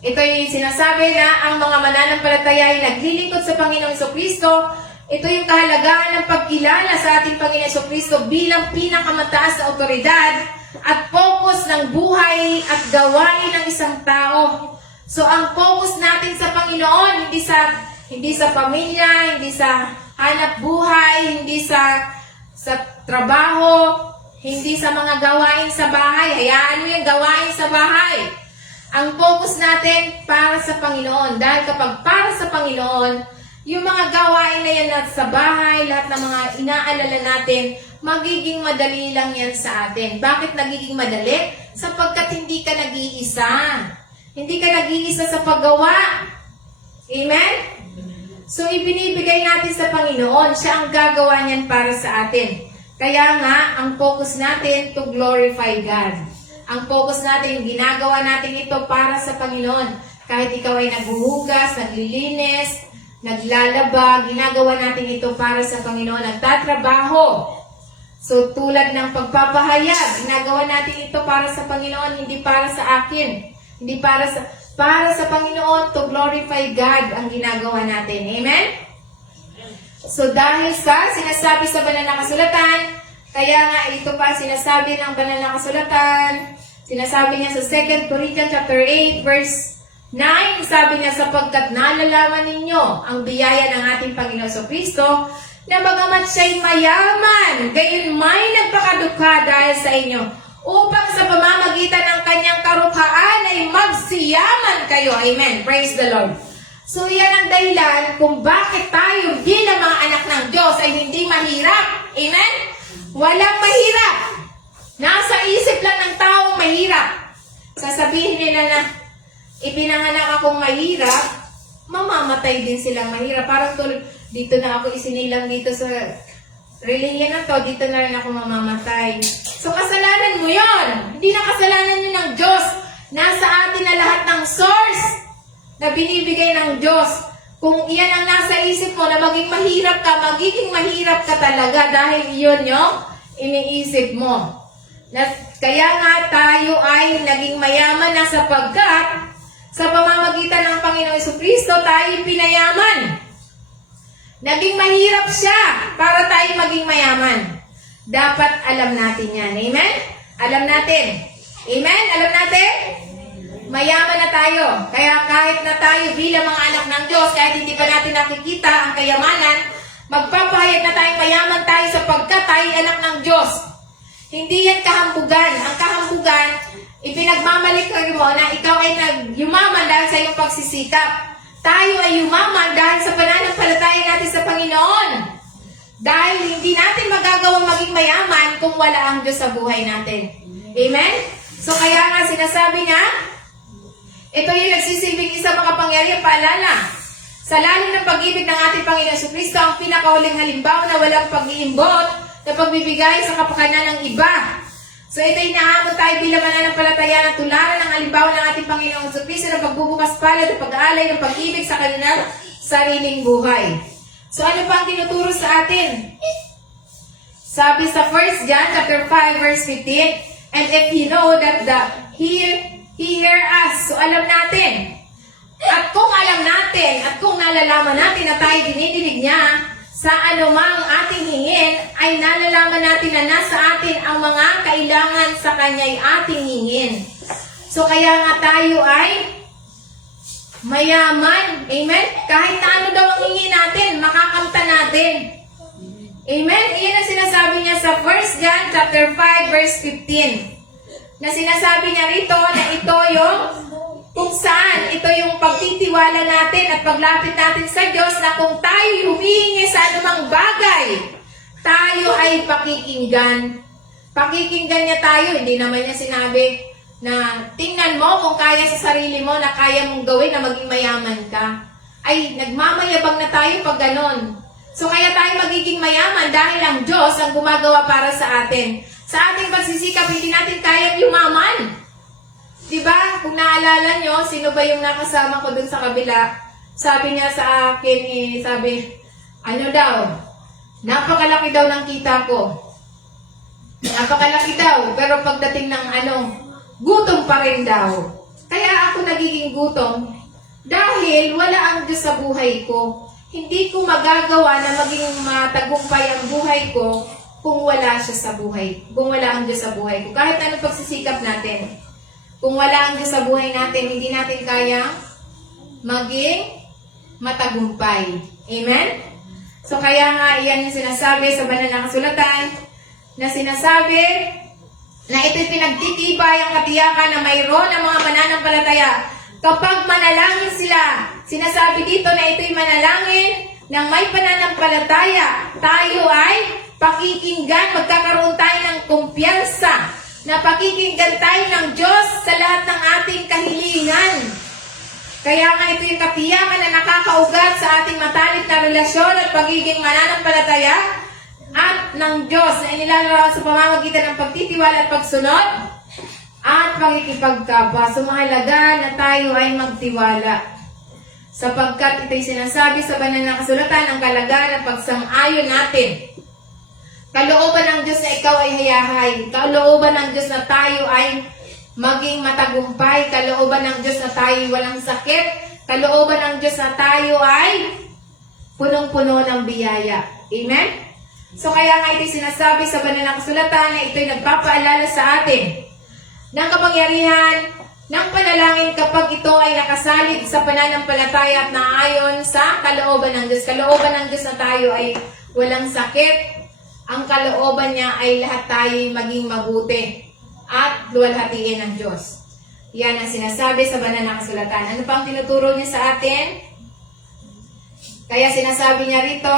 Ito yung sinasabi na ang mga mananampalataya ay naglilingkod sa Panginoong Jesucristo. Ito yung kahalagahan ng pagkilala sa ating Panginoong Jesucristo bilang pinakamataas na otoridad at focus ng buhay at gawain ng isang tao. So, ang focus natin sa Panginoon, hindi sa pamilya, hindi sa hanap buhay, hindi sa trabaho, hindi sa mga gawain sa bahay. Hayaan mo yung gawain sa bahay. Ang focus natin para sa Panginoon. Dahil kapag para sa Panginoon, yung mga gawain na yan sa bahay, lahat ng mga inaalala natin, magiging madali lang yan sa atin. Bakit nagiging madali? Sapagkat hindi ka nag-iisa. Hindi ka nag-iisa sa paggawa. Amen? So, ibinibigay natin sa Panginoon. Siya ang gagawa niyan para sa atin. Kaya nga, ang focus natin to glorify God. Ang focus natin, ginagawa natin ito para sa Panginoon. Kahit ikaw ay naghuhugas, naglilinis, naglalaba, ginagawa natin ito para sa Panginoon. Nagtatrabaho. So, tulad ng pagpapahayag, ginagawa natin ito para sa Panginoon, hindi para sa akin. Hindi para sa Panginoon, to glorify God ang ginagawa natin. Amen? So, dahil sa sinasabi sa banal na kasulatan, kaya nga ito pa sinasabi ng banal na kasulatan, sinasabi niya sa 2 Corinthians chapter 8, verse 9, sabi niya, sapagkat nalalaman ninyo ang biyaya ng ating Panginoon Jesucristo, na bagamat siya'y mayaman, gayon may nagpakadukha dahil sa inyo, upang sa pamamagitan ng kanyang karuphaan ay magsiyaman kayo. Amen. Praise the Lord. So, yan ang dahilan kung bakit tayo bilang mga anak ng Diyos ay hindi mahirap. Amen? Walang mahirap. Nasa isip lang ng taong mahirap. Sasabihin nila na, ipinanganak akong mahirap, mamamatay din silang mahirap. Parang tulad, dito na ako isinilang dito sa relihiyon na to, dito na rin ako mamamatay. So, kasalanan mo yon. Hindi na kasalanan yun ng Diyos. Nasa atin na lahat ng source na binibigay ng Diyos. Kung iyan ang nasa isip mo na maging mahirap ka talaga dahil iyon yung iniisip mo. Kaya nga tayo ay naging mayaman na sapagkat sa pamamagitan ng Panginoong Jesucristo tayo pinayaman. Naging mahirap siya para tayo maging mayaman. Dapat alam natin yan. Amen? Alam natin. Amen? Alam natin? Mayaman na tayo. Kaya kahit na tayo bilang mga anak ng Diyos, kahit hindi pa natin nakikita ang kayamanan, magpapahayag na tayong mayaman tayo sapagkat tayo anak ng Diyos. Hindi yan kahambugan. Ang kahambugan, ipinagmamalik mo na ikaw ay yumaman dahil sa iyong pagsisikap. Tayo ay yumaman dahil sa pananampalataya natin sa Panginoon. Dahil hindi natin magagawang maging mayaman kung wala ang Diyos sa buhay natin. Amen? So kaya nga sinasabi niya, ito yung nagsisilbing isang makapangyarihan paalala. Sa lalim ng pag-ibig ng ating Panginoon Jesucristo, ang pinakahuling halimbawa na walang pag-iimbot na pagbibigay sa kapakanan ng iba. So ito'y nahamon tayo bilang mananampalataya na tularan ng halimbawa ng ating Panginoong Jesucristo na pagbubukas palad at pag-aalay ng pag-ibig sa kanilang sariling buhay. So ano pa ang tinuturo sa atin? Sabi sa 1 John chapter 5 verse 15, and if you know that He hear us. So alam natin. At kung alam natin at kung nalalaman natin na tayo dinidinig niya, sa anumang ating hingin, ay nalalaman natin na nasa atin ang mga kailangan sa Kanya'y ating hingin. So, kaya nga tayo ay mayaman. Amen? Kahit na ano daw ang hingin natin, makakamta natin. Amen? Iyan ang sinasabi niya sa 1 John chapter 5, verse 15. Na sinasabi niya rito na ito yung saan ito yung pagtitiwala natin at paglapit natin sa Diyos na kung tayo humihingi sa anumang bagay, tayo ay pakikinggan. Pakikinggan niya tayo. Hindi naman niya sinabi na tingnan mo kung kaya sa sarili mo na kaya mong gawin na maging mayaman ka. Ay, nagmamayabang na tayo pag ganon. So kaya tayo magiging mayaman dahil ang Diyos ang gumagawa para sa atin. Sa ating pagsisikap, hindi natin kayang yumaman. Diba? Kung naalala nyo, sino ba yung nakasama ko dun sa kabila? Sabi niya sa akin, sabi, ano daw? Napakalaki daw ng kita ko. Napakalaki daw. Pero pagdating ng gutom pa rin daw. Kaya ako nagiging gutom dahil wala ang Diyos sa buhay ko. Hindi ko magagawa na maging matagumpay ang buhay ko kung wala siya sa buhay. Kung wala ang Diyos sa buhay ko. Kahit anong pagsisikap natin. Kung wala ang Diyos sa buhay natin, hindi natin kaya maging matagumpay. Amen? So kaya nga, iyan yung sinasabi sa banal na kasulatan, na sinasabi na ito'y pinagtitibay ang katiyakan na mayroon ng mga mananampalataya. Kapag manalangin sila, sinasabi dito na ito'y manalangin ng may pananampalataya. Tayo ay pakikinggan, magkakaroon tayo ng kumpiyansa na pakikinggan tayo ng Diyos sa lahat ng ating kahilingan. Kaya nga ito yung katiyakan na nakakaugat sa ating matalik na relasyon at pagiging mananampalataya at ng Diyos na inilalarawan sa pamamagitan ng pagtitiwala at pagsunod at pagkikipagkapwa. So mahalaga na tayo ay magtiwala. Sapagkat ito'y sinasabi sa banal na kasulatan ang kalagayan at pagsang-ayon natin. Kalooban ng Diyos na ikaw ay hayahay. Kalooban ng Diyos na tayo ay maging matagumpay. Kalooban ng Diyos na tayo ay walang sakit. Kalooban ng Diyos na tayo ay punong-puno ng biyaya. Amen? So kaya nga ito'y sinasabi sa banal na kasulatan na ito'y nagpapaalala sa atin ng kapangyarihan ng panalangin kapag ito ay nakasalig sa pananampalataya at naayon sa kalooban ng Diyos. Kalooban ng Diyos na tayo ay walang sakit. Ang kalooban niya ay lahat tayo maging mabuti at luwalhatiin ng Diyos. Yan ang sinasabi sa banal na kasulatan. Ano pa ang tinuturo niya sa atin? Kaya sinasabi niya rito,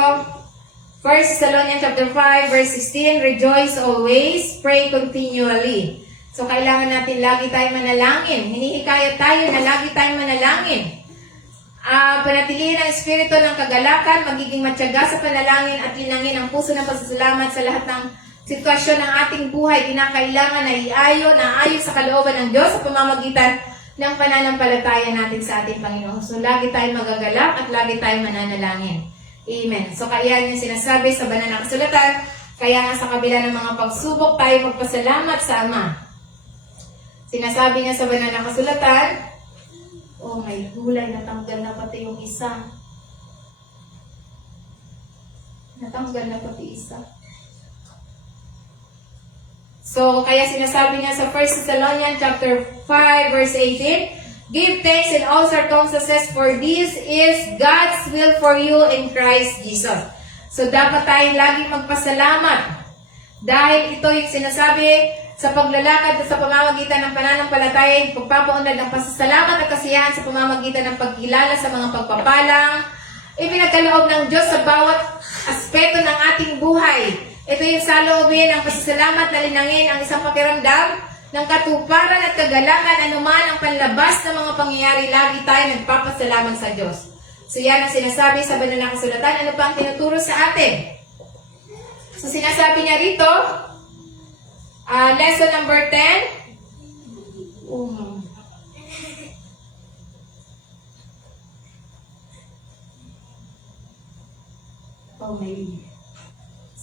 1 Thessalonians chapter 5, verse 16, rejoice always, pray continually. So kailangan natin lagi tayong manalangin. Hinihikayat tayo na lagi tayong manalangin. Panatilihin ang espiritu ng kagalakan, magiging matyaga sa panalangin at linangin ang puso ng pasasalamat sa lahat ng sitwasyon ng ating buhay. Kinakailangan na naayon sa kalooban ng Diyos sa pamamagitan ng pananampalataya natin sa ating Panginoon. So lagi tayong magagalak at lagi tayong mananalangin. Amen. So kaya yung sinasabi sa banal na kasulatan, kaya nga sa kabila ng mga pagsubok tayo magpasalamat sa Ama. Sinasabi nga sa banal na kasulatan, oh, may gulay, natanggal na pati yung isa. Natanggal na pati isa. So, kaya sinasabi niya sa 1 Thessalonians chapter 5, verse 18, give thanks in all circumstances, for this is God's will for you in Christ Jesus. So, dapat tayong laging magpasalamat. Dahil ito yung sinasabi sa paglalakad at sa pamamagitan ng pananampalataya, pagpapaunlad ng pasasalamat at kasiyahan sa pamamagitan ng pagkilala sa mga pagpapalang ipinagkaloob ng Diyos sa bawat aspeto ng ating buhay. Ito yung saloobin ng pasasalamat na linangin ang isang pakiramdam ng katuparan at kagalakan anuman ang panlabas ng mga pangyayari. Lagi tayo nagpapasalamat sa Diyos. So yan ang sinasabi sa banal na kasulatan. Ano pa ang tinuturo sa atin? So sinasabi niya rito, lesson number 10.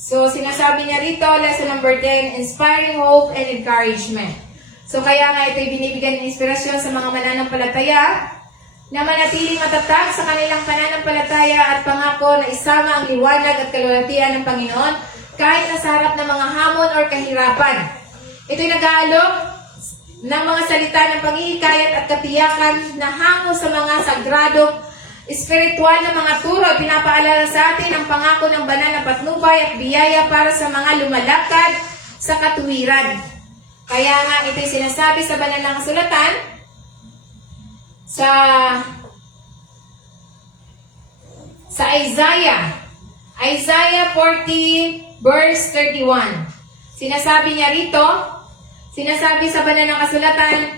So, sinasabi niya rito, lesson number 10, inspiring hope and encouragement. So, kaya nga ito'y binibigyan ng inspirasyon sa mga mananampalataya na manatiling matatag sa kanilang pananampalataya at pangako na isama ang liwanag at kalwalhatian ng Panginoon kahit nasa harap ng mga hamon o kahirapan. Ito'y nag-aalok ng mga salita ng paghihikayat at katiyakan na hango sa mga sagradong espiritual na mga turo. Pinapaalala sa atin ang pangako ng banal na patnubay at biyaya para sa mga lumalakad sa katuwiran. Kaya nga ito'y sinasabi sa banal na kasulatan sa Isaiah 40 verse 31. Sinasabi niya rito, sinasabi sa banal ng kasulatan,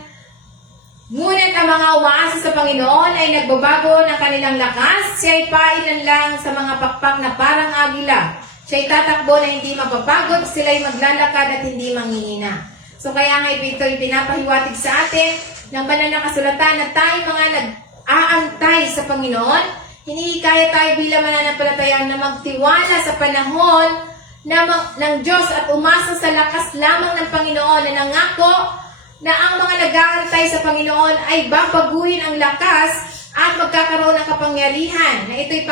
ngunit ang mga umaasa sa Panginoon ay nagbabago ng kanilang lakas, siya'y pailan lang sa mga pakpak na parang agila. Siya'y tatakbo na hindi mapapagod, sila'y maglalakad at hindi manghihina. So kaya nga ito'y pinapahiwatig sa atin ng banal na kasulatan na tayo mga nag-aantay sa Panginoon. Hinihikaya tayo bilang mananampalataya na magtiwala sa panahon ng Diyos at umasa sa lakas lamang ng Panginoon na nangako na ang mga nag-aantay sa Panginoon ay babaguhin ang lakas at magkakaroon ng kapangyarihan. Na ito'y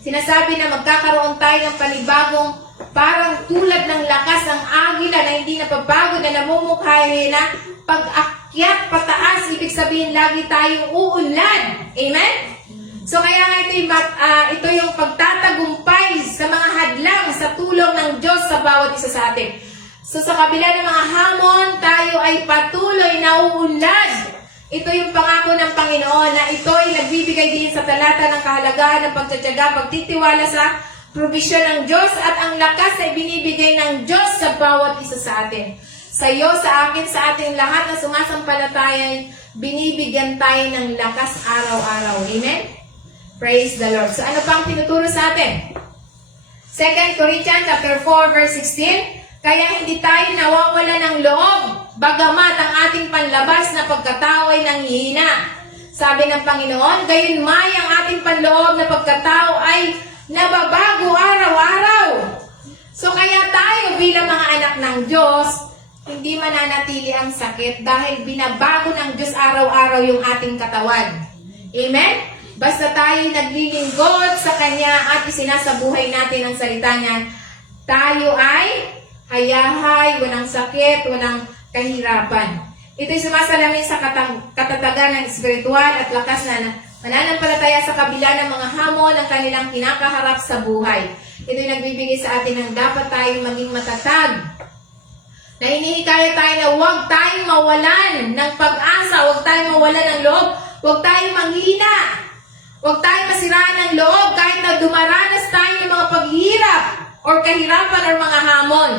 sinasabi na magkakaroon tayo ng panibagong parang tulad ng lakas ng agila na hindi napapagod na namumukhahin na pag-akyat pataas, ibig sabihin lagi tayong uunlad. Amen? So kaya nga ito yung pagtatagumpay sa mga hadlang sa tulong ng Diyos sa bawat isa sa atin. So sa kabila ng mga hamon, tayo ay patuloy na uunlad. Ito yung pangako ng Panginoon na ito ay nagbibigay din sa talata ng kahalagahan ng pagtsatsaga, pagtitiwala sa provision ng Diyos at ang lakas na ibinibigay ng Diyos sa bawat isa sa atin. Sa iyo, sa akin, sa ating lahat na sumasampalataya, binibigyan tayo ng lakas araw-araw. Amen? Praise the Lord. So ano pang tinuturo sa atin? 2 Corinthians chapter 4 verse 16, kaya hindi tayo nawawala ng loob, bagamat ang ating panlabas na pagkatao ay nanghihina. Sabi ng Panginoon, gayunmay ang ating panloob na pagkatao ay nababago araw-araw. So kaya tayo bilang mga anak ng Diyos, hindi mananatili ang sakit dahil binabago ng Diyos araw-araw yung ating katawan. Amen? Basta tayo naglilingkod sa Kanya at isinasabuhay natin ang salita niya, tayo ay hayahay, walang sakit, walang kahirapan. Ito'y sumasalamin sa katatagan ng espiritual at lakas na mananampalataya sa kabila ng mga hamon ng kanilang kinakaharap sa buhay. Ito'y nagbibigay sa atin ng dapat tayong maging matatag. Na hinihikaya tayo na huwag tayong mawalan ng pag-asa, huwag tayong mawalan ng loob, huwag tayong manghina. Huwag tayong masiraan ng loob kahit na dumaranas tayo ng mga paghihirap o kahirapan o mga hamon.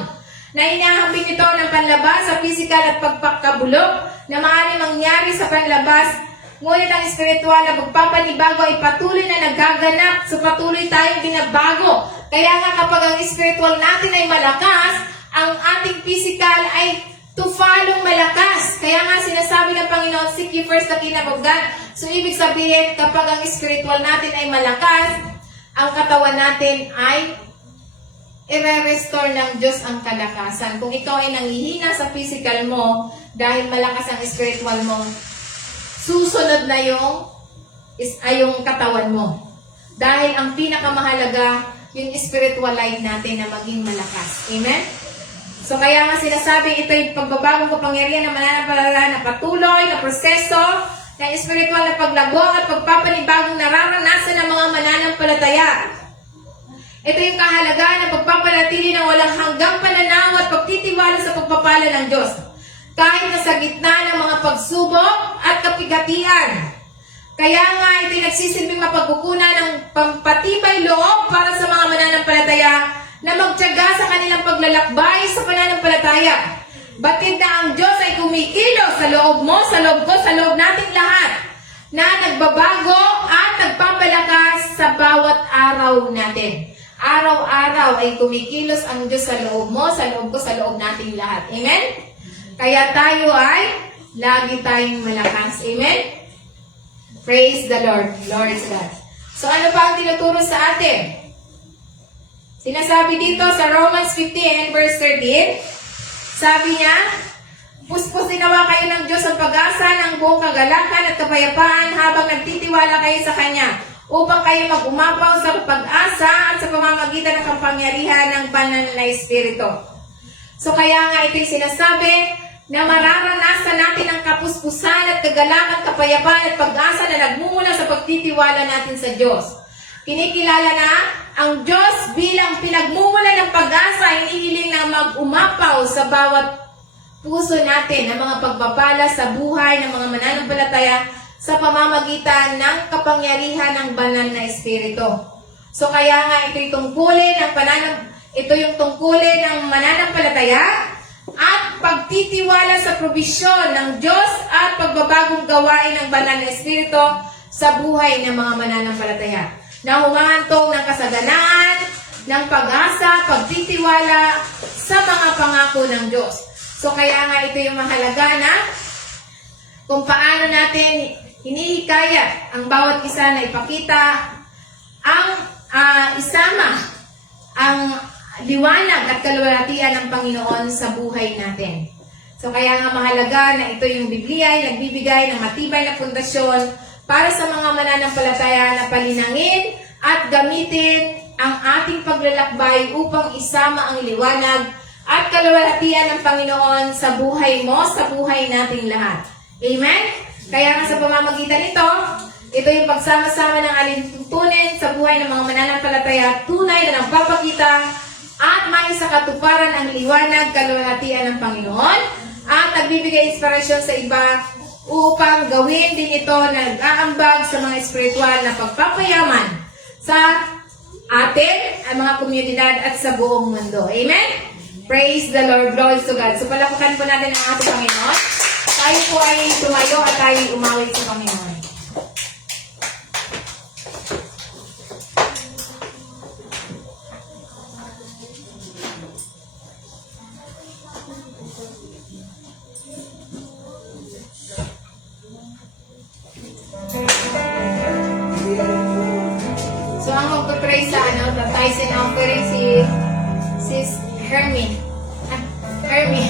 Na inahambing ito ng panlabas sa physical at pagpakabulok na maaaring mangyari sa panlabas. Ngunit ang espiritual na pagpapanibago ay patuloy na nagaganap. So patuloy tayong binabago. Kaya nga kapag ang espiritual natin ay malakas, ang ating physical ay tufalong malakas. Kaya nga sinasabi ng Panginoon, seek ye first the kingdom of God. So, ibig sabihin, kapag ang spiritual natin ay malakas, ang katawan natin ay i-restore ng Diyos ang kalakasan. Kung ikaw ay nanghihina sa physical mo, dahil malakas ang spiritual mo, susunod na yung katawan mo. Dahil ang pinakamahalaga, yung spiritual life natin na maging malakas. Amen? So, kaya nga sinasabi, ito yung pagbabagong kapangyarihan na mananampalataya na patuloy, na proseso, na espiritual na paglago at pagpapanibagong nararanasan ng mga mananampalataya. Ito yung kahalagahan ng pagpapanatili ng walang hanggang pananaw at pagtitiwala sa pagpapala ng Diyos. Kahit na sa gitna ng mga pagsubok at kapigatian. Kaya nga ito'y nagsisilbing mapagkukunan ng pampatibay loob para sa mga mananampalataya na magtiyaga sa kanilang paglalakbay sa pananampalataya. Batid na ang Diyos ay kumikilos sa loob mo, sa loob ko, sa loob nating lahat na nagbabago at nagpapalakas sa bawat araw natin. Araw-araw ay kumikilos ang Diyos sa loob mo, sa loob ko, sa loob nating lahat. Amen? Kaya tayo ay lagi tayong malakas. Amen? Praise the Lord. Glory to God. So ano pa ang tinuturo sa atin? Sinasabi dito sa Romans 15 verse 13, sabi niya, puspusin nawa kayo ng Diyos ang pag-asa ng buong kagalakan at kapayapaan habang nagtitiwala kayo sa Kanya upang kayo mag-umapaw sa pag-asa at sa pamamagitan ng kapangyarihan ng banal na Espiritu. So kaya nga ito'y sinasabi na mararanasan natin ang kapuspusan at kagalakan, kapayapaan at pag-asa na nagmumula sa pagtitiwala natin sa Diyos. Kinikilala na ang Diyos bilang pinagmumula ng pag-asa, hinihiling na mag-umapaw sa bawat puso natin ng mga pagpapala sa buhay ng mga mananampalataya sa pamamagitan ng kapangyarihan ng banal na Espiritu. So kaya nga ito yung tungkulin ng mananampalataya at pagtitiwala sa probisyon ng Diyos at pagbabagong gawain ng banal na Espiritu sa buhay ng mga mananampalataya na humahantong ng kasaganaan, ng pag-asa, pagtitiwala sa mga pangako ng Diyos. So kaya nga ito yung mahalaga na kung paano natin hinihikayat ang bawat isa na ipakita ang isama ang liwanag at kaluwalhatian ng Panginoon sa buhay natin. So kaya nga mahalaga na ito yung Biblia ay nagbibigay ng matibay na pundasyon para sa mga mananampalataya na palinangin at gamitin ang ating paglalakbay upang isama ang liwanag at kaluwalhatian ng Panginoon sa buhay mo, sa buhay nating lahat. Amen? Kaya nga sa pamamagitan nito, ito yung pagsama-sama ng alintuntunin sa buhay ng mga mananampalataya, tunay na nagpapakita at may sa katuparan ang liwanag, kaluwalhatian ng Panginoon at nagbibigay inspirasyon sa iba upang gawin din ito na nag-aambag sa mga espiritual na pagpapayaman sa atin, ang mga komunidad at sa buong mundo. Amen? Praise the Lord. Glory to God. So palapakan po natin ang ating Panginoon. Tayo po ay tumayo at tayo umawit sa Panginoon. So ang magpapray sa baptize and offering si Sis Hermie. Hermie.